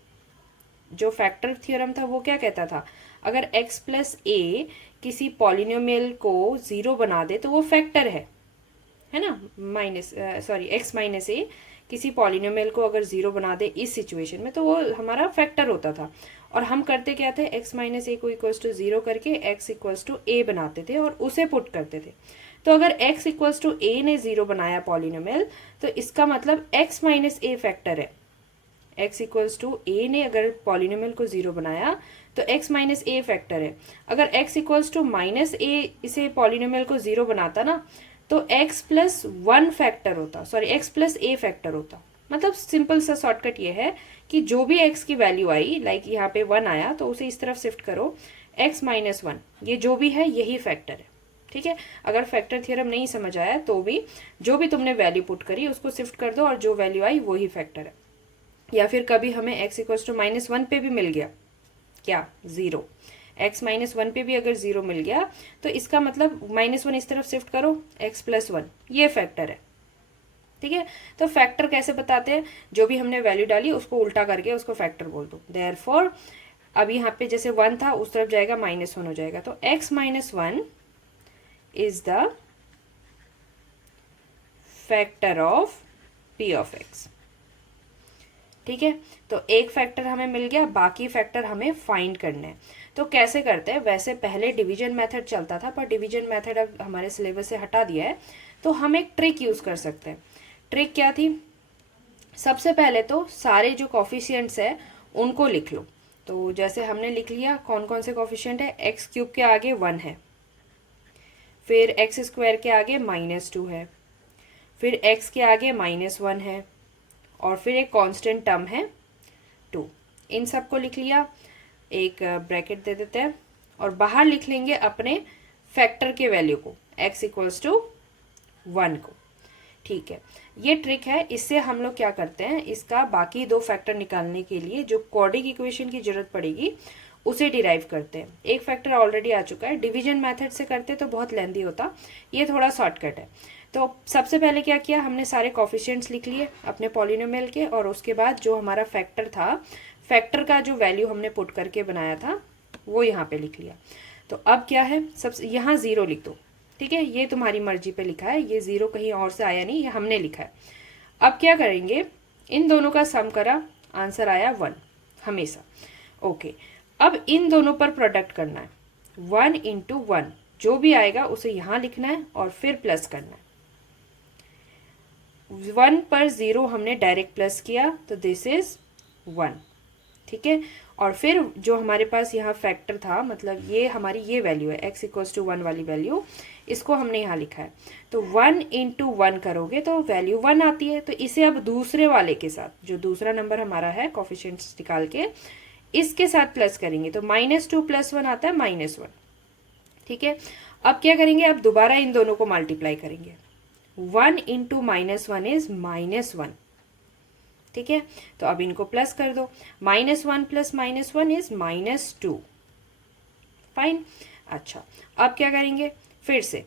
जो फैक्टर थ्योरम था वो क्या कहता था, अगर x प्लस a किसी पॉलिनोमियल को 0 बना दे तो वो फैक्टर है ना। x माइनस a किसी पॉलिनोमियल को अगर 0 बना दे इस सिचुएशन में, तो वो हमारा फैक्टर होता था। और हम करते क्या थे, x माइनस ए को इक्वल्स टू 0 करके x इक्वल्स टू a बनाते थे और उसे पुट करते थे। तो अगर x इक्वल्स टू a ने 0 बनाया पॉलिनोमियल, तो इसका मतलब x माइनस ए फैक्टर है। x इक्वल्स टू a ने अगर पॉलिनोमियल को 0 बनाया तो x माइनस ए फैक्टर है। अगर x इक्वल्स टू माइनस ए इसे पॉलिनोमियल को 0 बनाता ना, तो x प्लस 1 फैक्टर होता, सॉरी x प्लस ए फैक्टर होता। मतलब सिंपल सा शॉर्टकट ये है कि जो भी x की वैल्यू आई, लाइक यहाँ पे 1 आया तो उसे इस तरफ शिफ्ट करो, x माइनस 1 ये जो भी है यही फैक्टर है। ठीक है, अगर फैक्टर थ्योरम नहीं समझ आया तो भी जो भी तुमने वैल्यू पुट करी उसको शिफ्ट कर दो और जो वैल्यू आई वही फैक्टर है। या फिर कभी हमें x इक्वल्स टू माइनस 1 पे भी मिल गया क्या, 0, x माइनस 1 पे भी अगर 0 मिल गया तो इसका मतलब माइनस 1 इस तरफ शिफ्ट करो, x प्लस 1 ये फैक्टर है। ठीक है, तो फैक्टर कैसे बताते हैं, जो भी हमने वैल्यू डाली उसको उल्टा करके उसको फैक्टर बोल दो। देयरफॉर अब यहाँ पे जैसे 1 था उस तरफ जाएगा माइनस 1 हो जाएगा, तो x minus 1 is the factor of p of x। ठीक है, तो एक फैक्टर हमें मिल गया, बाकी फैक्टर हमें फाइंड करने हैं। तो कैसे करते हैं, वैसे पहले डिवीजन मेथड चलता था, पर डिवीजन मेथड अब हमारे सिलेबस से हटा दिया है, तो हम एक ट्रिक यूज कर सकते हैं। ट्रिक क्या थी, सबसे पहले तो सारे जो कॉफिशिएंट्स है उनको लिख लो। तो जैसे हमने लिख लिया, कौन कौन से कॉफिशिएंट है, एक्स क्यूब के आगे 1 है, फिर एक्स स्क्वायर के आगे माइनस 2 है, फिर एक्स के आगे माइनस 1 है, और फिर एक कांस्टेंट टर्म है 2। इन सब को लिख लिया, एक ब्रैकेट दे देते हैं और बाहर लिख लेंगे अपने फैक्टर के वैल्यू को, x इक्वल्स टू 1 को। ठीक है, ये ट्रिक है। इससे हम लोग क्या करते हैं, इसका बाकी 2 फैक्टर निकालने के लिए जो क्वाड्रिक इक्वेशन की जरूरत पड़ेगी उसे डिराइव करते हैं। एक फैक्टर ऑलरेडी आ चुका है, डिवीजन मेथड से करते तो बहुत लेंदी होता, ये थोड़ा शॉर्टकट है। तो सबसे पहले क्या किया, हमने सारे कॉफिशिएंट्स लिख लिए अपने पॉलिनोमियल के, और उसके बाद जो हमारा फैक्टर था, फैक्टर का जो वैल्यू हमने पुट करके बनाया था वो यहाँ पे लिख लिया। तो अब क्या है, सबसे यहाँ 0 लिख दो। ठीक है, ये तुम्हारी मर्जी पे लिखा है, ये 0 कहीं और से आया नहीं, ये हमने लिखा है। अब क्या करेंगे, इन दोनों का सम करा, आंसर आया 1 हमेशा। ओके, अब इन दोनों पर प्रोडक्ट करना है, 1 इंटू 1 जो भी आएगा उसे यहाँ लिखना है और फिर प्लस करना है। 1 पर 0 हमने डायरेक्ट प्लस किया तो दिस इज 1, ठीक है। और फिर जो हमारे पास यहाँ फैक्टर था, मतलब ये हमारी ये वैल्यू है x इक्वल्स टू 1 वाली वैल्यू, इसको हमने यहाँ लिखा है। तो 1 इंटू 1 करोगे तो वैल्यू 1 आती है। तो इसे अब दूसरे वाले के साथ, जो दूसरा नंबर हमारा है कोफिशिएंट्स निकाल के, इसके साथ प्लस करेंगे तो -2 + 1 आता है -1, ठीक है। अब क्या करेंगे, अब दोबारा इन दोनों को मल्टीप्लाई करेंगे। 1 इंटू -1 इज -1, ठीक है। तो अब इनको प्लस कर दो, -1 + -1 इज -2, फाइन। अच्छा, अब क्या करेंगे, फिर से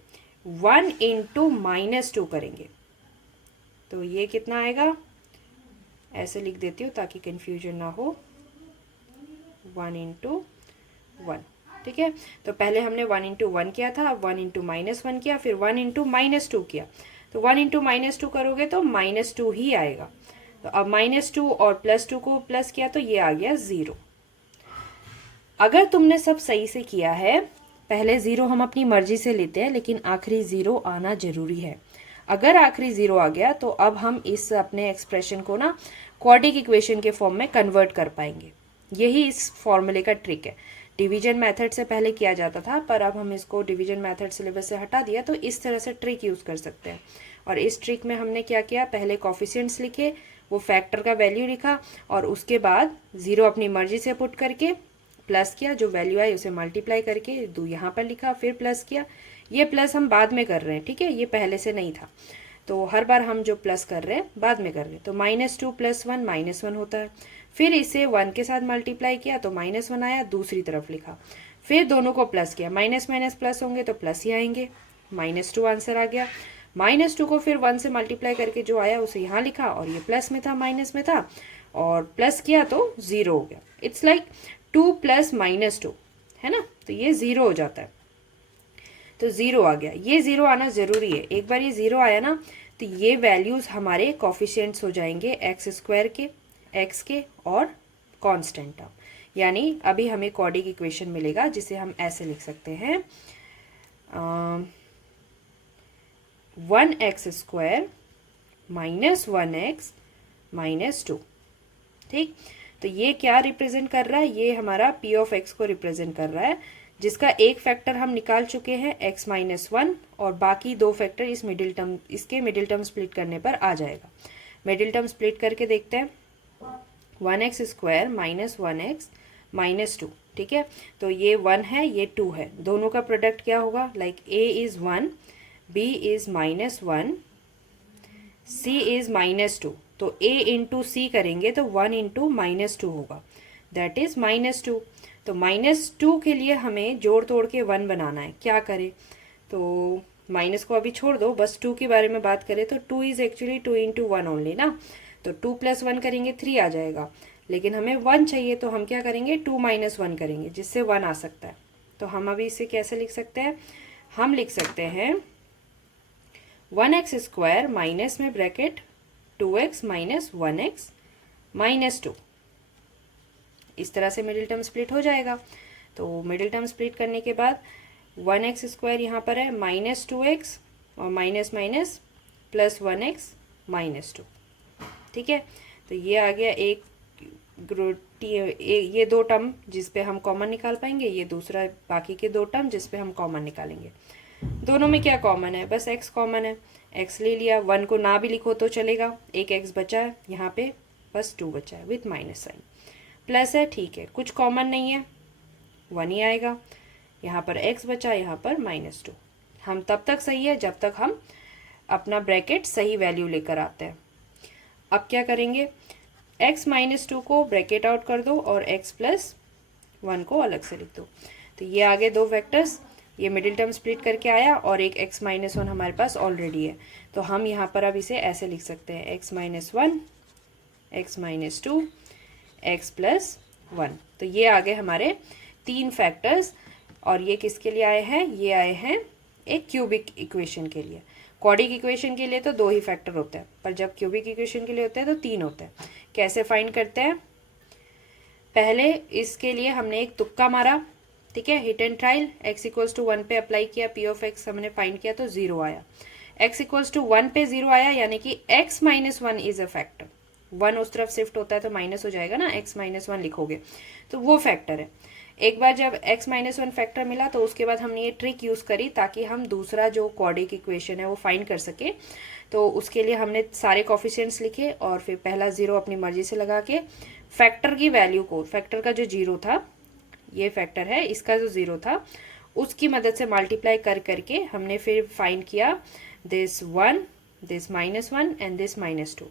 1 इंटू -2 करेंगे तो ये कितना आएगा, ऐसे लिख देती हूँ ताकि कंफ्यूजन ना हो, 1 इंटू 1, ठीक है। तो पहले हमने 1 इंटू 1 किया था, अब 1 इंटू -1 किया, फिर 1 इंटू -2 किया। तो 1 इंटू -2 करोगे तो -2 ही आएगा। तो अब -2 और +2 को प्लस किया तो ये आ गया 0। अगर तुमने सब सही से किया है, पहले 0 हम अपनी मर्जी से लेते हैं, लेकिन आखिरी 0 आना जरूरी है। अगर आखिरी 0 आ गया तो अब हम इस अपने एक्सप्रेशन को ना क्वाड्रिक इक्वेशन के फॉर्म में कन्वर्ट कर पाएंगे। यही इस फॉर्मूले का ट्रिक है। डिवीजन मेथड से पहले किया जाता था, पर अब हम इसको डिवीजन मेथड सिलेबस से हटा दिया, तो इस तरह से ट्रिक यूज़ कर सकते हैं। और इस ट्रिक में हमने क्या किया, पहले कोफिशिएंट्स लिखे, वो फैक्टर का वैल्यू लिखा, और उसके बाद 0 अपनी मर्जी से पुट करके प्लस किया, जो वैल्यू आई उसे मल्टीप्लाई करके यहाँ पर लिखा, फिर प्लस किया। ये प्लस हम बाद में कर रहे हैं, ठीक है, ये पहले से नहीं था। तो हर बार हम जो प्लस कर रहे हैं बाद में कर रहे हैं। तो -2 + 1 -1 होता है। फिर इसे 1 के साथ मल्टीप्लाई किया तो -1 आया, दूसरी तरफ लिखा। फिर दोनों को प्लस किया, माइनस माइनस प्लस होंगे तो प्लस ही आएंगे, -2 आंसर आ गया। -2 को फिर 1 से मल्टीप्लाई करके जो आया उसे यहाँ लिखा, और ये प्लस में था माइनस में था, और प्लस किया तो 0 हो गया। इट्स लाइक 2 + -2 है ना, तो ये 0 हो जाता है। तो 0 आ गया, ये 0 आना जरूरी है। एक बार ये 0 आया ना तो ये वैल्यूज हमारे कोफिशिएंट्स हो जाएंगे x² के, x के और कांस्टेंट टर्म। यानी अभी हमें क्वाड्रिक इक्वेशन मिलेगा जिसे हम ऐसे लिख सकते हैं, 1x² -1x -2, ठीक। तो ये क्या रिप्रेजेंट कर रहा है, ये हमारा p(x) को रिप्रेजेंट कर रहा है, जिसका एक फैक्टर हम निकाल चुके हैं x -1, और बाकी दो फैक्टर इस मिडिल टर्म, इसके मिडिल टर्म स्प्लिट करने पर आ जाएगा। मिडिल टर्म स्प्लिट करके देखते हैं, 1x² -1x -2, ठीक है। तो ये 1 है, ये 2 है, दोनों का प्रोडक्ट क्या होगा, like a is 1, b is -1, c is -2। तो a इंटू सी करेंगे तो 1 इंटू -2 होगा, दैट इज -2। तो -2 के लिए हमें जोड़ तोड़ के 1 बनाना है, क्या करें, तो माइनस को अभी छोड़ दो, बस 2 के बारे में बात करें तो 2 इज एक्चुअली 2 इंटू 1 ओनली ना। तो 2 + 1 करेंगे 3 आ जाएगा, लेकिन हमें 1 चाहिए, तो हम क्या करेंगे, 2 - 1 करेंगे, जिससे 1 आ सकता है। तो हम अभी इसे कैसे लिख सकते हैं, हम लिख सकते हैं 1x² माइनस में ब्रैकेट 2x - 1x -2, इस तरह से मिडिल टर्म स्प्लिट हो जाएगा। तो मिडिल टर्म स्प्लिट करने के बाद 1x² यहाँ पर है, -2x और माइनस माइनस प्लस 1x -2, ठीक है। तो ये आ गया एक ये 2 टर्म जिस पे हम कॉमन निकाल पाएंगे, ये दूसरा बाकी के 2 टर्म जिस पे हम कॉमन निकालेंगे। दोनों में क्या कॉमन है, बस x कॉमन है, x ले लिया, 1 को ना भी लिखो तो चलेगा, एक x बचा है यहाँ पे, बस 2 बचा है विथ माइनस साइन, प्लस है, ठीक है, कुछ कॉमन नहीं है, 1 ही आएगा। यहाँ पर x बचा, यहाँ पर -2। हम तब तक सही है जब तक हम अपना ब्रैकेट सही वैल्यू लेकर आते हैं। अब क्या करेंगे, x -2 को ब्रैकेट आउट कर दो और x + 1 को अलग से लिख दो। तो ये आगे 2 वेक्टर्स, ये मिडिल टर्म स्प्लिट करके आया, और एक x -1 हमारे पास ऑलरेडी है। तो हम यहाँ पर अब इसे ऐसे लिख सकते हैं, x -1 x -2 x + 1। तो ये आ गए हमारे 3 फैक्टर्स, और ये किसके लिए आए हैं, ये आए हैं एक क्यूबिक इक्वेशन के लिए। क्वाड्रिक इक्वेशन के लिए तो 2 ही फैक्टर होते हैं, पर जब क्यूबिक इक्वेशन के लिए होते हैं तो 3 होते हैं। कैसे फाइंड करते हैं, पहले इसके लिए हमने एक तुक्का मारा, ठीक है, हिट एंड ट्रायल, x = 1 पे अप्लाई किया, p(x) हमने फाइंड किया तो 0 आया। x इक्वल्स टू 1 पे 0 आया, यानी कि x minus 1 is a factor. 1 उस तरफ शिफ्ट होता है तो माइनस हो जाएगा ना, x माइनस 1 लिखोगे तो वो फैक्टर है। एक बार जब x माइनस 1 फैक्टर मिला तो उसके बाद हमने ये ट्रिक यूज करी ताकि हम दूसरा जो क्वाड्रिक इक्वेशन है वो फाइंड कर सके। तो उसके लिए हमने सारे कोफिशिएंट्स लिखे और फिर पहला 0 अपनी मर्जी से लगा के फैक्टर की वैल्यू को, फैक्टर का जो 0 था, ये फैक्टर है, इसका जो 0 था उसकी मदद से मल्टीप्लाई कर करके हमने फिर फाइंड किया दिस 1, दिस -1 एंड दिस -2,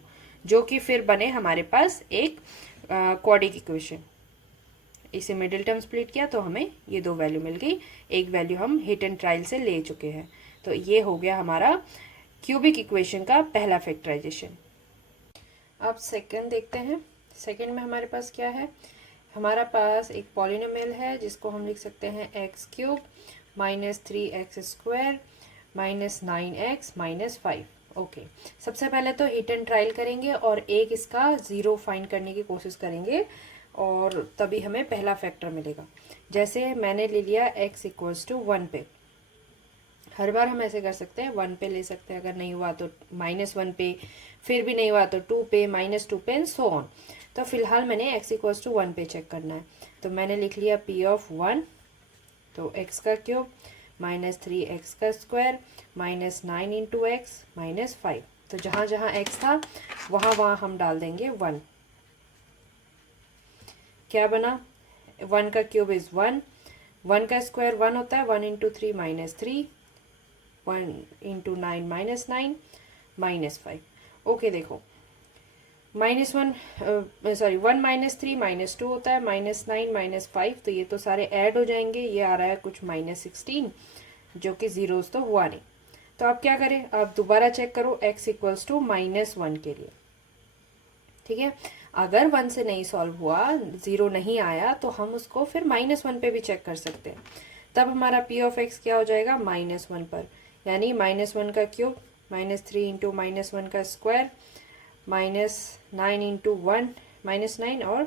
जो कि फिर बने हमारे पास एक क्वाड्रिक इक्वेशन। इसे मिडिल टर्म स्प्लिट किया तो हमें ये 2 वैल्यू मिल गई। एक वैल्यू हम हिट एंड ट्रायल से ले चुके हैं। तो ये हो गया हमारा क्यूबिक इक्वेशन का पहला फैक्टराइजेशन। अब सेकंड देखते हैं। सेकंड में हमारे पास क्या है, हमारा पास एक पॉलिनोमियल है जिसको हम लिख सकते हैं x cube minus 3x square minus 9x minus 5। Okay, सबसे पहले तो हिट एंड ट्रायल करेंगे और एक इसका 0 फाइंड करने की कोशिश करेंगे और तभी हमें पहला फैक्टर मिलेगा। जैसे मैंने ले लिया x इक्वल्स टू 1 पे, हर बार हम ऐसे कर सकते हैं, 1 पे ले सकते हैं, अगर नहीं हुआ तो -1 पे, फिर भी नहीं हुआ तो 2 पे, -2 पे एंड सो ऑन। तो फिलहाल मैंने x इक्वल्स टू 1 पे चेक करना है। तो मैंने लिख लिया p ऑफ 1, तो x का क्यूब माइनस 3x का square minus 9 into x minus 5। तो जहाँ जहाँ x था वहाँ वहाँ हम डाल देंगे 1। क्या बना, 1 का क्यूब इज 1, 1 का स्क्वायर 1 होता है, 1 into 3 minus 3, 1 into 9 minus 9 minus 5। Okay, देखो -1 माइनस 3 -2 होता है, -9 -5, तो ये तो सारे ऐड हो जाएंगे। ये आ रहा है कुछ -16, जो कि जीरोस तो हुआ नहीं। तो आप क्या करें, आप दोबारा चेक करो x इक्वल्स टू -1 के लिए। ठीक है, अगर 1 से नहीं सॉल्व हुआ, 0 नहीं आया, तो हम उसको फिर -1 पे भी चेक कर सकते हैं। तब हमारा p ऑफ x क्या हो जाएगा, -1 पर, यानी -1 का क्यूब -3 इंटू -1 का स्क्वायर -9 इंटू 1 -9 और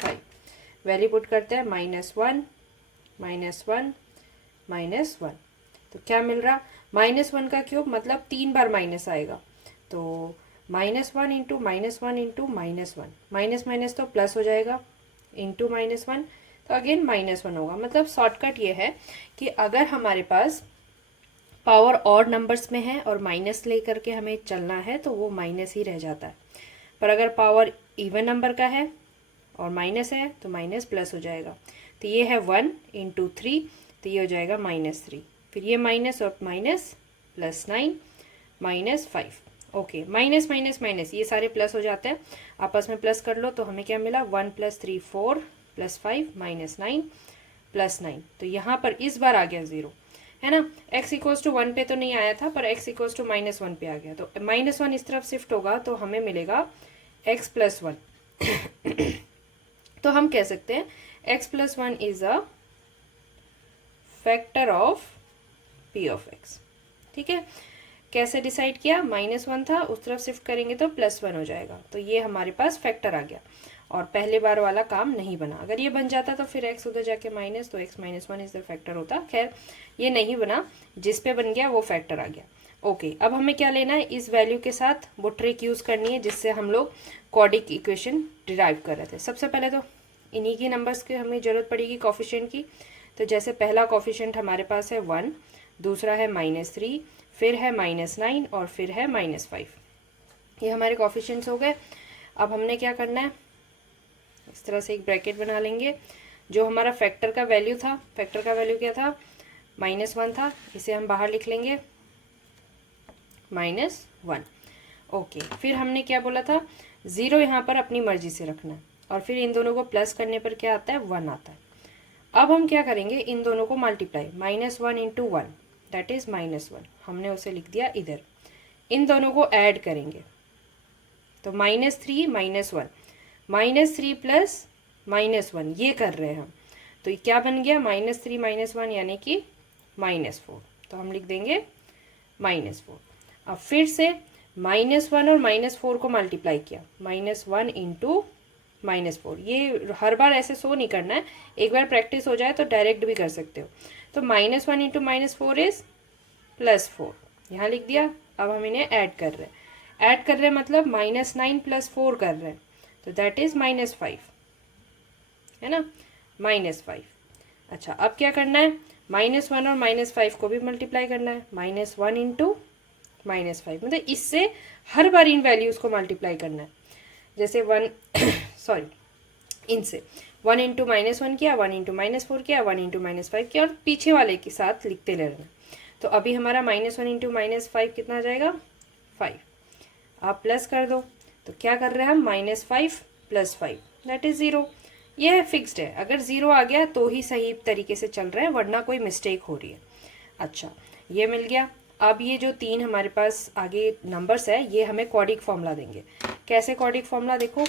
5। वैल्यू पुट करते हैं -1 -1 तो क्या मिल रहा, -1 का क्यूब मतलब 3 बार माइनस आएगा, तो -1 इंटू -1 इंटू -1, माइनस माइनस तो प्लस हो जाएगा, इंटू -1 तो अगेन -1 होगा। मतलब शॉर्टकट ये है कि अगर हमारे पास पावर ऑड नंबर्स में है और माइनस लेकर के हमें चलना है तो वो माइनस ही रह जाता है, पर अगर पावर इवन नंबर का है और माइनस है तो माइनस प्लस हो जाएगा। तो ये है 1 इंटू 3, तो ये हो जाएगा -3, फिर ये माइनस और minus +9 -5। Okay, minus minus minus ये सारे प्लस हो जाते हैं, आपस में प्लस कर लो तो हमें क्या मिला, 1 + 3 4 + 5 -9 +9। तो यहाँ पर इस बार आ गया 0, है ना। x इक्वल्स टू 1 पे तो नहीं आया था, पर x इक्वल्स टू -1 पे आ गया, तो -1 इस तरफ शिफ्ट होगा तो हमें मिलेगा x + 1। तो हम कह सकते हैं x + 1 is a factor of p of x। ठीक है, कैसे डिसाइड किया, -1 था, उस तरफ शिफ्ट करेंगे तो +1 हो जाएगा, तो ये हमारे पास फैक्टर आ गया और पहले बार वाला काम नहीं बना। अगर ये बन जाता तो फिर x उधर जाके माइनस, तो x -1 इज द फैक्टर होता। खैर ये नहीं बना, जिस पे बन गया वो फैक्टर आ गया। ओके, अब हमें क्या लेना है, इस वैल्यू के साथ वो ट्रिक यूज करनी है जिससे हम लोग क्वाड्रिक इक्वेशन डिराइव कर रहे थे। सबसे पहले तो इन्हीं की नंबर्स की हमें जरूरत पड़ेगी कोफिशिएंट की। तो जैसे पहला कोफिशिएंट हमारे पास है 1, दूसरा है -3, फिर है -9 और फिर है -5। ये हमारे कोफिशिएंट्स हो गए। अब हमने क्या करना है, इस तरह से एक ब्रैकेट बना लेंगे। जो हमारा फैक्टर का वैल्यू था, फैक्टर का वैल्यू क्या था, -1 था, इसे हम बाहर लिख लेंगे -1। ओके, फिर हमने क्या बोला था, 0 यहाँ पर अपनी मर्जी से रखना है और फिर इन दोनों को प्लस करने पर क्या आता है, 1 आता है। अब हम क्या करेंगे, इन दोनों को मल्टीप्लाई, -1 इंटू 1 दैट इज -1, हमने उसे लिख दिया इधर। इन दोनों को ऐड करेंगे तो -3 -1 -3 प्लस -1 ये कर रहे हैं हम, तो ये क्या बन गया, -3 -1 यानी कि -4, तो हम लिख देंगे -4। अब फिर से -1 और -4 को मल्टीप्लाई किया, -1 इंटू -4, ये हर बार ऐसे शो नहीं करना है, एक बार प्रैक्टिस हो जाए तो डायरेक्ट भी कर सकते हो। तो -1 इंटू -4 इज +4, यहाँ लिख दिया। अब हम इन्हें ऐड कर रहे हैं, ऐड कर रहे हैं मतलब -9 + 4 कर रहे हैं, तो दैट इज़ -5, है ना, -5। अच्छा, अब क्या करना है, -1 और -5 को भी मल्टीप्लाई करना है, -1 इंटू -5, मतलब इससे हर बार इन वैल्यूज़ को मल्टीप्लाई करना है। जैसे 1 सॉरी, इनसे 1 इंटू -1 किया, 1 इंटू -4 किया, 1 इंटू -5 किया, और पीछे वाले के साथ लिखते रहना। तो अभी हमारा -1 इंटू -5 कितना आ जाएगा, 5। आप प्लस कर दो, तो क्या कर रहे हैं हम, -5 + 5 दैट इज़ 0। यह है फिक्स्ड है, अगर 0 आ गया तो ही सही तरीके से चल रहा है, वरना कोई मिस्टेक हो रही है। अच्छा, ये मिल गया। अब ये जो 3 हमारे पास आगे नंबर्स है, ये हमें क्वाड्रिक फॉर्मूला देंगे। कैसे क्वाड्रिक फॉर्मूला, देखो,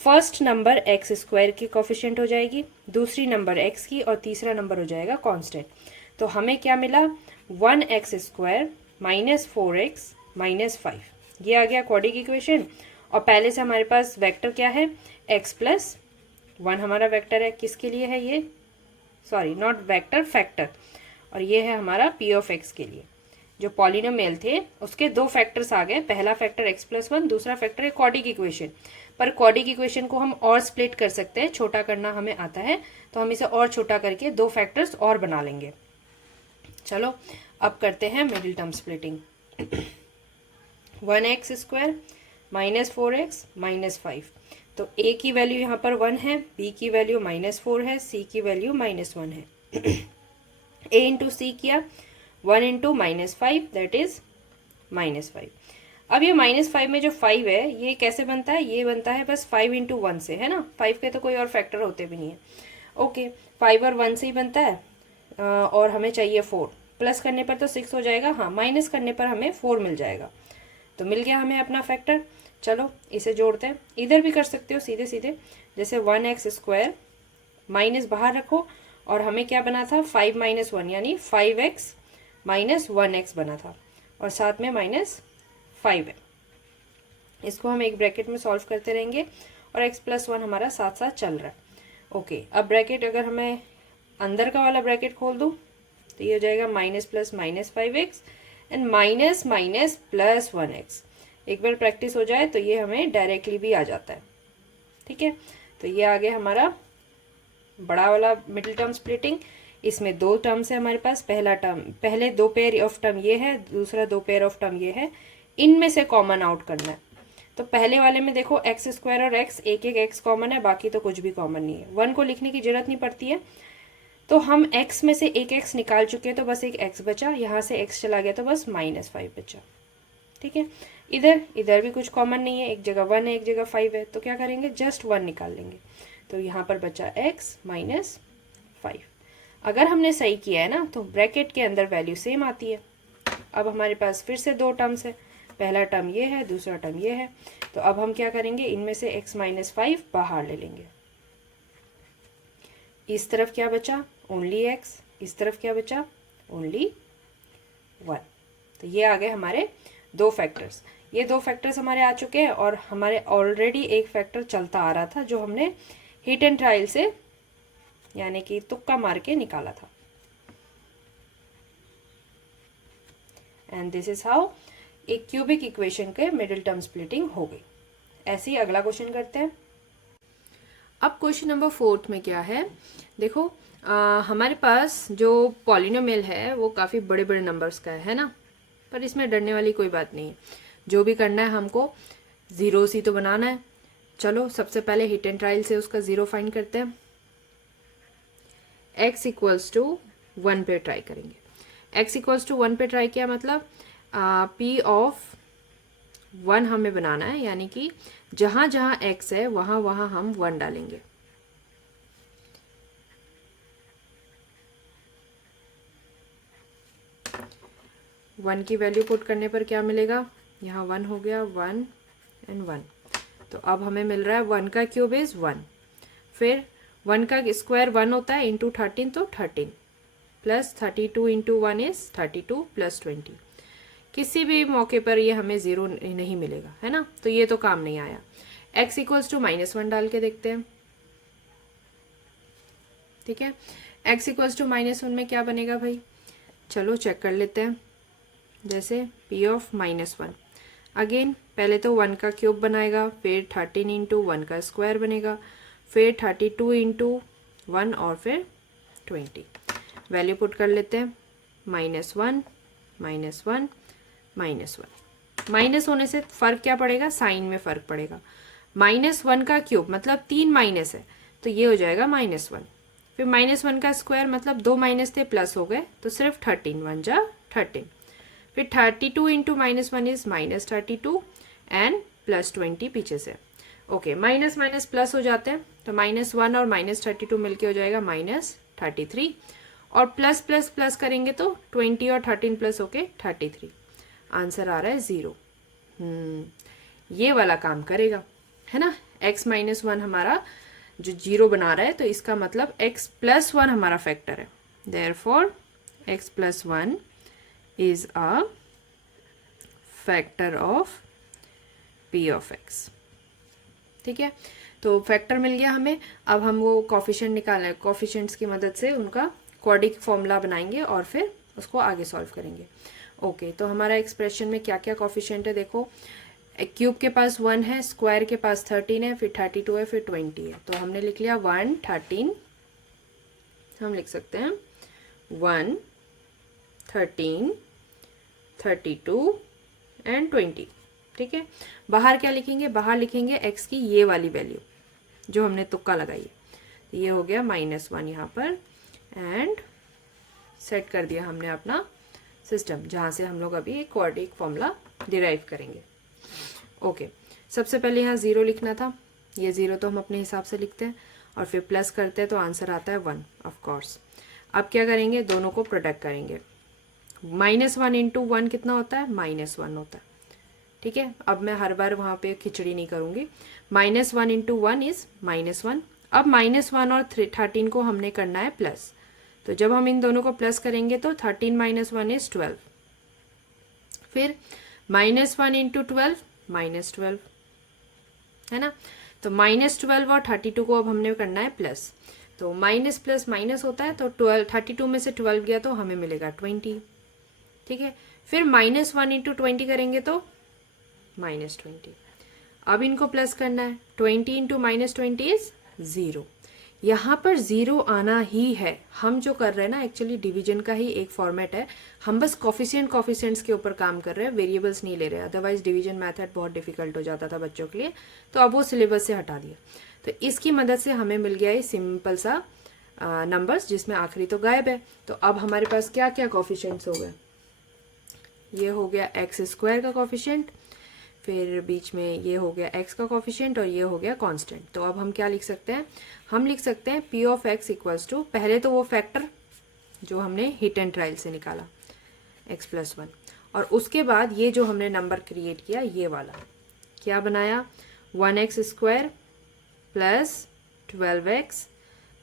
फर्स्ट नंबर x² की कोफिशिएंट हो जाएगी, दूसरी नंबर x की, और तीसरा नंबर हो जाएगा कांस्टेंट। तो हमें क्या मिला, 1x² - 4x - 5, ये आ गया क्वाड्रिक इक्वेशन। और पहले से हमारे पास वेक्टर क्या है, x + 1 हमारा वेक्टर है, किसके लिए है ये, सॉरी नॉट वेक्टर, फैक्टर। और ये है हमारा p ऑफ x के लिए। जो पॉलिनोमियल थे उसके दो फैक्टर्स आ गए, पहला फैक्टर x + 1, दूसरा फैक्टर है क्वाड्रिक इक्वेशन। पर क्वाड्रिक इक्वेशन को हम और स्प्लिट कर सकते हैं, छोटा करना हमें आता है, तो हम इसे और छोटा करके दो फैक्टर्स और बना लेंगे। चलो अब करते हैं middle term splitting. 1x² - 4x - 5, तो a की वैल्यू यहाँ पर 1 है, b की वैल्यू -4 है, c की वैल्यू -1 है। a इंटू सी किया, 1 इंटू -5 दैट इज -5। अब ये -5 में जो 5 है ये कैसे बनता है, ये बनता है बस 5 इंटू 1 से, है ना, 5 के तो कोई और फैक्टर होते भी नहीं है। ओके, 5 और 1 से ही बनता है, और हमें चाहिए 4, प्लस करने पर तो 6 हो जाएगा, हाँ, माइनस करने पर हमें 4 मिल जाएगा। तो मिल गया हमें अपना फैक्टर। चलो इसे जोड़ते हैं, इधर भी कर सकते हो सीधे सीधे, जैसे 1x² माइनस बाहर रखो, और हमें क्या बना था, 5 - 1 यानी 5x - 1x बना था, और साथ में -5 है। इसको हम एक ब्रैकेट में सॉल्व करते रहेंगे, और x + 1 हमारा साथ साथ चल रहा है। ओके, अब ब्रैकेट अगर हमें अंदर का वाला ब्रैकेट खोल दूँ, तो ये हो जाएगा -+ -5x एंड -+ 1x। एक बार प्रैक्टिस हो जाए तो ये हमें डायरेक्टली भी आ जाता है, ठीक है। तो ये आ गया हमारा बड़ा वाला मिडिल टर्म स्प्लिटिंग। इसमें दो टर्म्स है हमारे पास, पहला टर्म, पहले दो पेयर ऑफ टर्म ये है, दूसरा दो पेयर ऑफ टर्म ये है, इनमें से कॉमन आउट करना है। तो पहले वाले में देखो x² और x, एक एक x कॉमन है, बाकी तो कुछ भी कॉमन नहीं है, 1 को लिखने की जरूरत नहीं पड़ती है। तो हम x में से एक x निकाल चुके हैं, तो बस एक x बचा, यहाँ से x चला गया तो बस -5 बचा, ठीक है। इधर इधर भी कुछ कॉमन नहीं है, एक जगह 1 है, एक जगह 5 है, तो क्या करेंगे, जस्ट 1 निकाल लेंगे, तो यहाँ पर बचा x - 5। अगर हमने सही किया है ना, तो ब्रैकेट के अंदर वैल्यू सेम आती है। अब हमारे पास फिर से दो टर्म्स है, पहला टर्म ये है, दूसरा टर्म ये है, तो अब हम क्या करेंगे, इनमें से x - 5 बाहर ले लेंगे। इस तरफ क्या बचा, ओनली x, इस तरफ क्या बचा, ओनली 1। तो ये आ गए हमारे दो फैक्टर्स। ये दो फैक्टर्स हमारे आ चुके हैं, और हमारे ऑलरेडी एक फैक्टर चलता आ रहा था जो हमने हिट एंड ट्रायल से, यानी कि तुक्का मार के निकाला था। एंड दिस इज हाउ एक क्यूबिक इक्वेशन के मिडिल टर्म स्प्लिटिंग हो गई। ऐसे ही अगला क्वेश्चन करते हैं। अब क्वेश्चन नंबर 4 में क्या है, देखो, हमारे पास जो पॉलिनोमियल है वो काफ़ी बड़े बड़े नंबर्स का है ना, पर इसमें डरने वाली कोई बात नहीं है। जो भी करना है हमको, ज़ीरोस ही तो बनाना है। चलो सबसे पहले हिट एंड ट्रायल से उसका ज़ीरो फाइंड करते हैं। x = 1 पे ट्राई करेंगे। x = 1 पे ट्राई किया मतलब p ऑफ 1 हमें बनाना है, यानी कि जहाँ जहाँ x है वहाँ वहाँ हम 1 डालेंगे। वन की वैल्यू पुट करने पर क्या मिलेगा, यहाँ 1 हो गया, 1 एंड 1। तो अब हमें मिल रहा है 1 का क्यूब इज़ 1, फिर 1 का स्क्वायर 1 होता है, इंटू 13 तो 13, प्लस 32 इंटू 1 इज़ 32 प्लस 20। किसी भी मौके पर ये हमें ज़ीरो नहीं मिलेगा, है ना, तो ये तो काम नहीं आया। x = -1 डाल के देखते हैं, ठीक है। x = -1 में क्या बनेगा भाई, चलो चेक कर लेते हैं। जैसे p ऑफ -1। अगेन पहले तो 1 का क्यूब बनाएगा, फिर 13 इंटू 1 का स्क्वायर बनेगा, फिर 32 इंटू 1 और फिर 20। वैल्यू पुट कर लेते हैं, -1 -1 -1। माइनस होने से फ़र्क क्या पड़ेगा, साइन में फ़र्क पड़ेगा। -1 का क्यूब मतलब 3 माइनस है तो ये हो जाएगा -1। फिर -1 का स्क्वायर मतलब 2 माइनस थे प्लस हो गए तो सिर्फ 13, 1 जा 13। फिर 32 इंटू -1 इज -32 एंड +20 पीछे से। ओके, माइनस माइनस प्लस हो जाते हैं तो -1 और -32 मिलके हो जाएगा -33, और प्लस प्लस प्लस करेंगे तो 20 और 13 प्लस होके 33। आंसर आ रहा है 0। ये वाला काम करेगा, है ना। x-1 हमारा जो 0 बना रहा है तो इसका मतलब x+1 हमारा फैक्टर है, therefore x+1 is a factor of p of x। ठीक है, तो फैक्टर मिल गया हमें। अब हम वो कॉफिशिएंट निकालें, कॉफिशिएंट्स की मदद से उनका क्वाड्रिक फॉर्मूला बनाएंगे और फिर उसको आगे सॉल्व करेंगे। ओके, तो हमारा एक्सप्रेशन में क्या क्या कॉफिशिएंट है देखो। क्यूब के पास 1 है, स्क्वायर के पास 13 है, फिर 32 है, फिर 20 है। तो हमने लिख लिया 1 13, हम लिख सकते हैं 1 13 32 एंड 20। ठीक है, बाहर क्या लिखेंगे, बाहर लिखेंगे x की ये वाली वैल्यू जो हमने तुक्का लगाई है। तो ये हो गया -1 यहाँ पर, एंड सेट कर दिया हमने अपना सिस्टम जहाँ से हम लोग अभी एक क्वाड्रिक फॉर्मूला डिराइव करेंगे। ओके, सबसे पहले यहाँ 0 लिखना था, ये 0 तो हम अपने हिसाब से लिखते हैं और फिर प्लस करते हैं तो आंसर आता है 1 ऑफ कोर्स। अब क्या करेंगे, दोनों को प्रोडक्ट करेंगे। -1 इंटू 1 कितना होता है, -1 होता है। ठीक है, अब मैं हर बार वहाँ पे खिचड़ी नहीं करूँगी। -1 इंटू 1 इज -1। अब -1 और 13 को हमने करना है प्लस, तो जब हम इन दोनों को प्लस करेंगे तो 13 - 1 इज 12। फिर -1 इंटू 12 -12, है ना। तो -12 और 32 को अब हमने करना है प्लस, तो माइनस प्लस माइनस होता है तो 32 में से 12 गया तो हमें मिलेगा 20। ठीक है, फिर -1 इंटू 20 करेंगे तो -20। अब इनको प्लस करना है, 20 इंटू -20 इज 0। यहाँ पर 0 आना ही है। हम जो कर रहे हैं ना, एक्चुअली डिवीजन का ही एक फॉर्मेट है, हम बस कॉफिशिएंट्स के ऊपर काम कर रहे हैं, वेरिएबल्स नहीं ले रहे। अदरवाइज डिवीजन मेथड बहुत डिफिकल्ट हो जाता था बच्चों के लिए, तो अब वो सिलेबस से हटा दिया। तो इसकी मदद से हमें मिल गया ये सिंपल सा नंबर्स जिसमें आखिरी तो गायब है। तो अब हमारे पास क्या क्या कॉफिशिएंट्स हो गए, ये हो गया x² का कॉफिशिएंट, फिर बीच में ये हो गया x का कॉफिशिएंट और ये हो गया कांस्टेंट। तो अब हम क्या लिख सकते हैं, हम लिख सकते हैं p of x equals to, पहले तो वो फैक्टर जो हमने हिट एंड ट्रायल से निकाला x+1, और उसके बाद ये जो हमने नंबर क्रिएट किया ये वाला क्या बनाया, 1x² प्लस 12x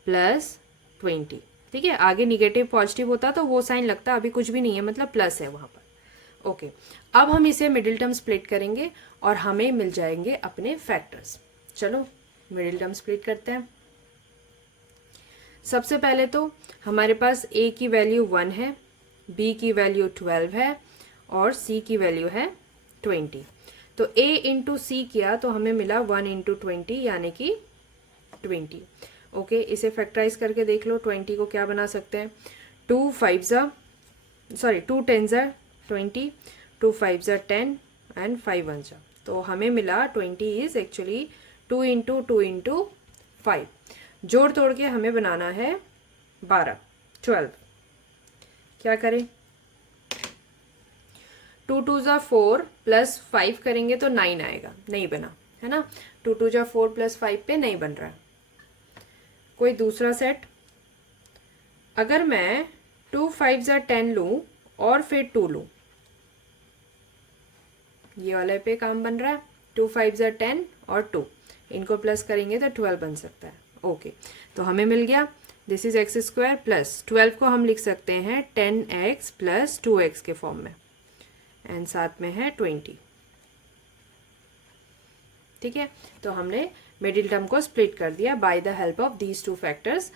प्लस 20। ठीक है, आगे निगेटिव पॉजिटिव होता तो वो साइन लगता, अभी कुछ भी नहीं है, मतलब प्लस है वहाँ पर। ओके, अब हम इसे मिडिल टर्म स्प्लिट करेंगे और हमें मिल जाएंगे अपने फैक्टर्स। चलो मिडिल टर्म स्प्लिट करते हैं। सबसे पहले तो हमारे पास a की वैल्यू 1 है, b की वैल्यू 12 है और c की वैल्यू है 20। तो a इंटू सी किया तो हमें मिला 1 इंटू 20 यानी कि 20। ओके, इसे फैक्टराइज करके देख लो, 20 को क्या बना सकते हैं, 2 10 20, 2 5 10 एंड 5 1 जा। तो हमें मिला 20 इज एक्चुअली 2 इंटू 2 इंटू 5। जोड़ तोड़ के हमें बनाना है 12। क्या करें, 2 2 जा 4 प्लस 5 करेंगे तो 9 आएगा, नहीं बना, है ना। 2 2 जा 4 प्लस 5 पे नहीं बन रहा है। कोई दूसरा सेट, अगर मैं 2 5 जा 10 लूँ और फिर 2 लूँ, ये वाले पे काम बन रहा है, 2 5 जा 10 और 2, इनको प्लस करेंगे तो 12 बन सकता है। ओके, तो हमें मिल गया दिस इज x² प्लस 12 को हम लिख सकते हैं 10x प्लस 2x के फॉर्म में, एंड साथ में है 20। ठीक है, तो हमने मिडिल टर्म को स्प्लिट कर दिया by the help of these two factors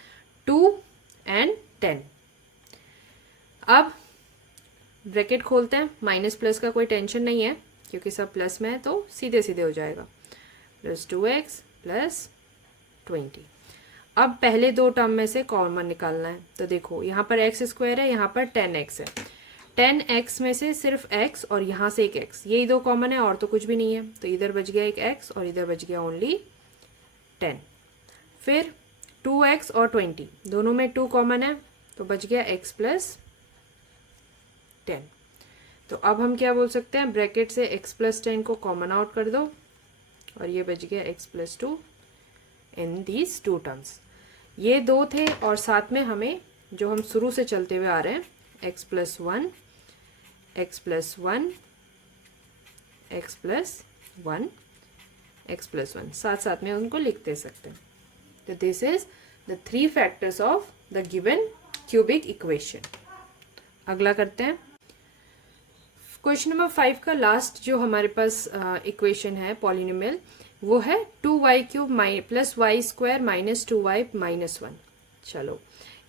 2 and 10। अब ब्रैकेट खोलते हैं, माइनस प्लस का कोई टेंशन नहीं है क्योंकि सब प्लस में है तो सीधे सीधे हो जाएगा, प्लस 2x प्लस 20। अब पहले दो टर्म में से कॉमन निकालना है, तो देखो यहाँ पर एक्स स्क्वायर है, यहाँ पर 10x है, 10x में से सिर्फ x और यहाँ से एक x, यही दो कॉमन है और तो कुछ भी नहीं है, तो इधर बच गया एक x और इधर बच गया ओनली 10। फिर 2x और 20 दोनों में 2 कॉमन है तो बच गया x प्लस 10। तो अब हम क्या बोल सकते हैं, ब्रैकेट से x प्लस 10 को कॉमन आउट कर दो और ये बच गया x plus 2 in these two terms. ये दो थे और साथ में हमें जो हम शुरू से चलते हुए आ रहे हैं x plus 1, x plus 1, x plus 1, x plus 1 साथ साथ में उनको लिख दे सकते हैं। तो this is the 3 factors of the given cubic equation. अगला करते हैं क्वेश्चन नंबर 5 का लास्ट जो हमारे पास इक्वेशन है पॉलिनोमियल, वो है 2y³ plus y square minus 2y minus 1। चलो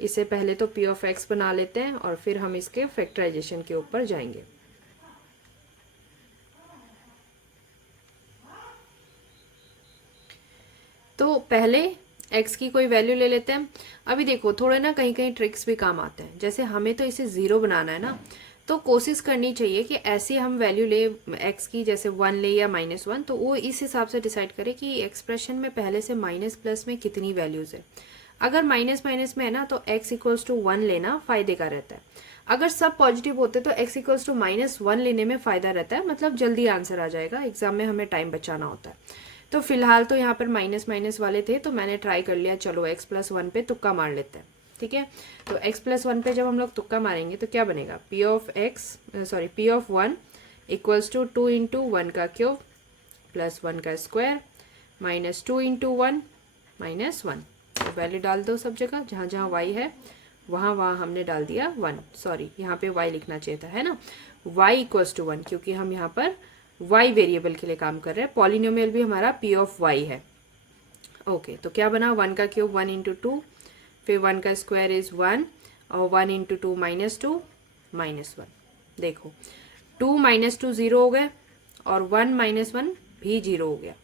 इसे पहले तो p ऑफ x बना लेते हैं और फिर हम इसके फैक्टराइजेशन के ऊपर जाएंगे। तो पहले x की कोई वैल्यू ले लेते हैं। अभी देखो थोड़े ना कहीं कहीं ट्रिक्स भी काम आते हैं, जैसे हमें तो इसे 0 बनाना है ना, तो कोशिश करनी चाहिए कि ऐसी हम वैल्यू ले x की, जैसे 1 ले या -1, तो वो इस हिसाब से डिसाइड करे कि एक्सप्रेशन में पहले से माइनस प्लस में कितनी वैल्यूज है। अगर माइनस माइनस में है ना तो x इक्वल्स टू 1 लेना फायदे का रहता है। अगर सब पॉजिटिव होते तो x इक्वल्स टू -1 लेने में फायदा रहता है, मतलब जल्दी आंसर आ जाएगा, एग्जाम में हमें टाइम बचाना होता है। तो फिलहाल तो यहाँ पर माइनस माइनस वाले थे तो मैंने ट्राई कर लिया, चलो x प्लस 1 पे तुक्का मार लेते हैं, ठीक है। तो x प्लस 1 पे जब हम लोग तुक्का मारेंगे तो क्या बनेगा, p of 1 equals to 2 into 1 का क्यूब प्लस 1 का स्क्वायर माइनस 2 इंटू 1 माइनस 1। तो वैल्यू डाल दो सब जगह, जहाँ जहाँ y है वहाँ वहाँ हमने डाल दिया 1, सॉरी यहाँ पे y लिखना चाहिए था, है ना, y इक्वल्स टू 1, क्योंकि हम यहाँ पर y वेरिएबल के लिए काम कर रहे हैं। पॉलिनोमियल भी हमारा p ऑफ y है। ओके, तो क्या बना, 1 का क्यूब 1 इंटू 2, फिर 1 का स्क्वायर इज 1 और 1 इंटू 2 -2 -1। देखो 2 -2 0 हो गए और 1 -1 भी 0 हो गया,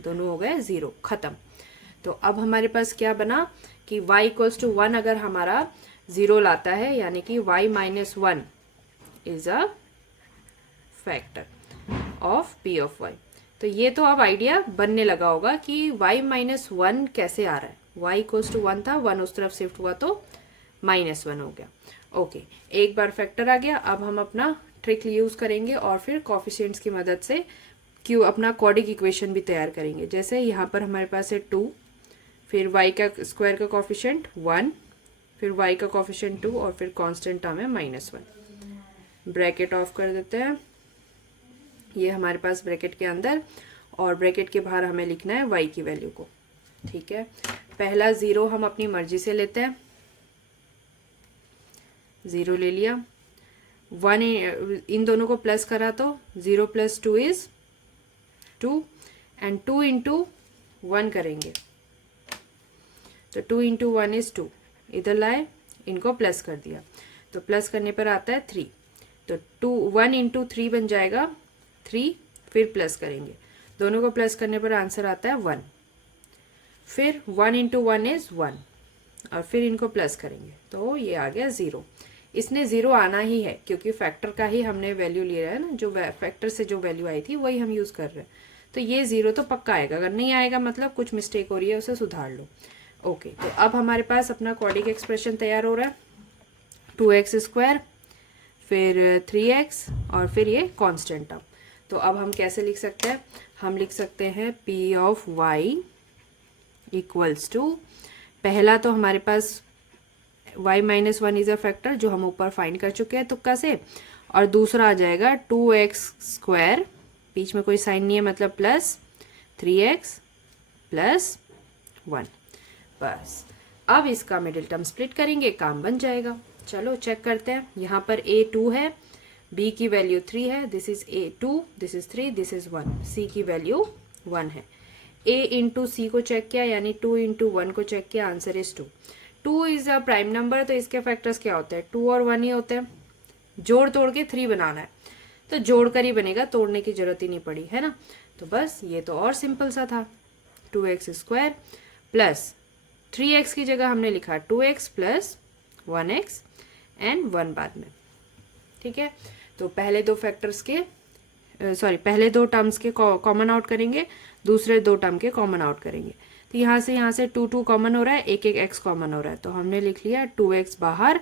दोनों हो गए 0, खत्म। तो अब हमारे पास क्या बना कि y इक्वल्स टू 1 अगर हमारा 0 लाता है, यानी कि y -1 is a factor of p of y। तो ये तो अब आइडिया बनने लगा होगा कि y -1 कैसे आ रहा है। y इक्वल्स टू 1 था, 1 उस तरफ शिफ्ट हुआ तो -1 हो गया। ओके, एक बार फैक्टर आ गया, अब हम अपना ट्रिक यूज करेंगे और फिर कोफिशिएंट्स की मदद से क्यों अपना क्वाड्रिक इक्वेशन भी तैयार करेंगे। जैसे यहाँ पर हमारे पास है 2, फिर y का स्क्वायर का कोफिशिएंट 1, फिर y का कोफिशिएंट 2 और फिर कांस्टेंट टर्म है -1। ब्रैकेट ऑफ कर देते हैं, ये हमारे पास ब्रैकेट के अंदर, और ब्रैकेट के बाहर हमें लिखना है y की वैल्यू को, ठीक है। पहला 0 हम अपनी मर्जी से लेते हैं, 0 ले लिया, 1 इन दोनों को प्लस करा तो 0 + 2 इज 2 एंड 2 इंटू 1 करेंगे तो 2 इंटू 1 इज 2, इधर लाए इनको प्लस कर दिया तो प्लस करने पर आता है 3, तो 1 इंटू 3 बन जाएगा 3, फिर प्लस करेंगे, दोनों को प्लस करने पर आंसर आता है 1, फिर 1 इंटू 1 इज 1 और फिर इनको प्लस करेंगे तो ये आ गया 0। इसने 0 आना ही है क्योंकि फैक्टर का ही हमने वैल्यू लिया है ना, जो फैक्टर से जो वैल्यू आई थी वही हम यूज कर रहे हैं, तो ये 0 तो पक्का आएगा। अगर नहीं आएगा मतलब कुछ मिस्टेक हो रही है, उसे सुधार लो। ओके, तो अब हमारे पास अपना क्वाड्रिक एक्सप्रेशन तैयार हो रहा है, 2x², फिर 3x और फिर ये कांस्टेंट टर्म। तो अब हम कैसे लिख सकते हैं, हम लिख सकते हैं p of y equals to, पहला तो हमारे पास y -1 इज अ फैक्टर जो हम ऊपर फाइंड कर चुके हैं तुक्का से, और दूसरा आ जाएगा 2x², बीच में कोई साइन नहीं है मतलब प्लस 3x + 1। बस अब इसका मिडिल टर्म स्प्लिट करेंगे, काम बन जाएगा। चलो चेक करते हैं, यहाँ पर a 2 है, b की वैल्यू 3 है, this is a 2, this is 3, this is 1, c की वैल्यू 1 है। a इंटू सी को चेक किया, यानी 2 इंटू 1 को चेक किया, answer is 2। 2 is a prime number, तो इसके फैक्टर्स क्या होते हैं, 2 और 1 ही होते हैं, जोड़ तोड़ के 3 बनाना है, तो जोड़ कर ही बनेगा, तोड़ने की जरूरत ही नहीं पड़ी, है ना। तो बस ये तो और सिंपल सा था, 2x स्क्वायर प्लस 3x की जगह हमने लिखा 2x प्लस 1x एंड 1 बाद में, ठीक है। तो पहले दो फैक्टर्स के पहले दो टर्म्स के कॉमन आउट करेंगे, दूसरे दो टर्म के कॉमन आउट करेंगे। तो यहाँ से 2 कॉमन हो रहा है, एक x कॉमन हो रहा है, तो हमने लिख लिया 2x बाहर,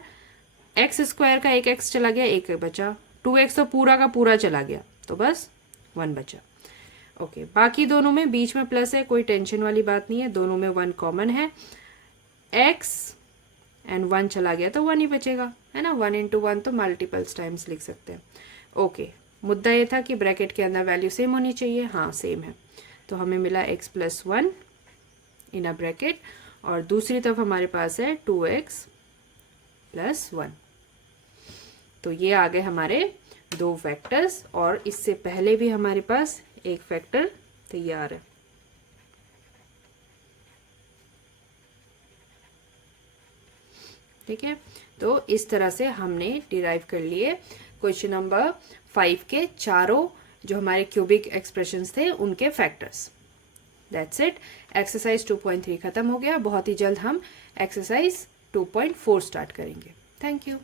x स्क्वायर का एक x चला गया, एक बचा, 2x तो पूरा का पूरा चला गया, तो बस 1 बचा। ओके, बाकी दोनों में बीच में प्लस है, कोई टेंशन वाली बात नहीं है, दोनों में 1 कॉमन है, x एंड 1 चला गया तो 1 ही बचेगा, है ना। 1 इंटू 1 तो मल्टीपल्स टाइम्स लिख सकते हैं। ओके, मुद्दा ये था कि ब्रैकेट के अंदर वैल्यू सेम होनी चाहिए, हाँ सेम है, तो हमें मिला x plus 1 in a bracket, और दूसरी तरफ हमारे पास है 2x प्लस 1। तो ये आ गए हमारे दो फैक्टर्स, और इससे पहले भी हमारे पास एक फैक्टर तैयार है। ठीक है, तो इस तरह से हमने डिराइव कर लिए क्वेश्चन नंबर 5 के चारों जो हमारे क्यूबिक एक्सप्रेशंस थे उनके फैक्टर्स। दैट्स इट, एक्सरसाइज 2.3 खत्म हो गया। बहुत ही जल्द हम एक्सरसाइज 2.4 स्टार्ट करेंगे। Thank you.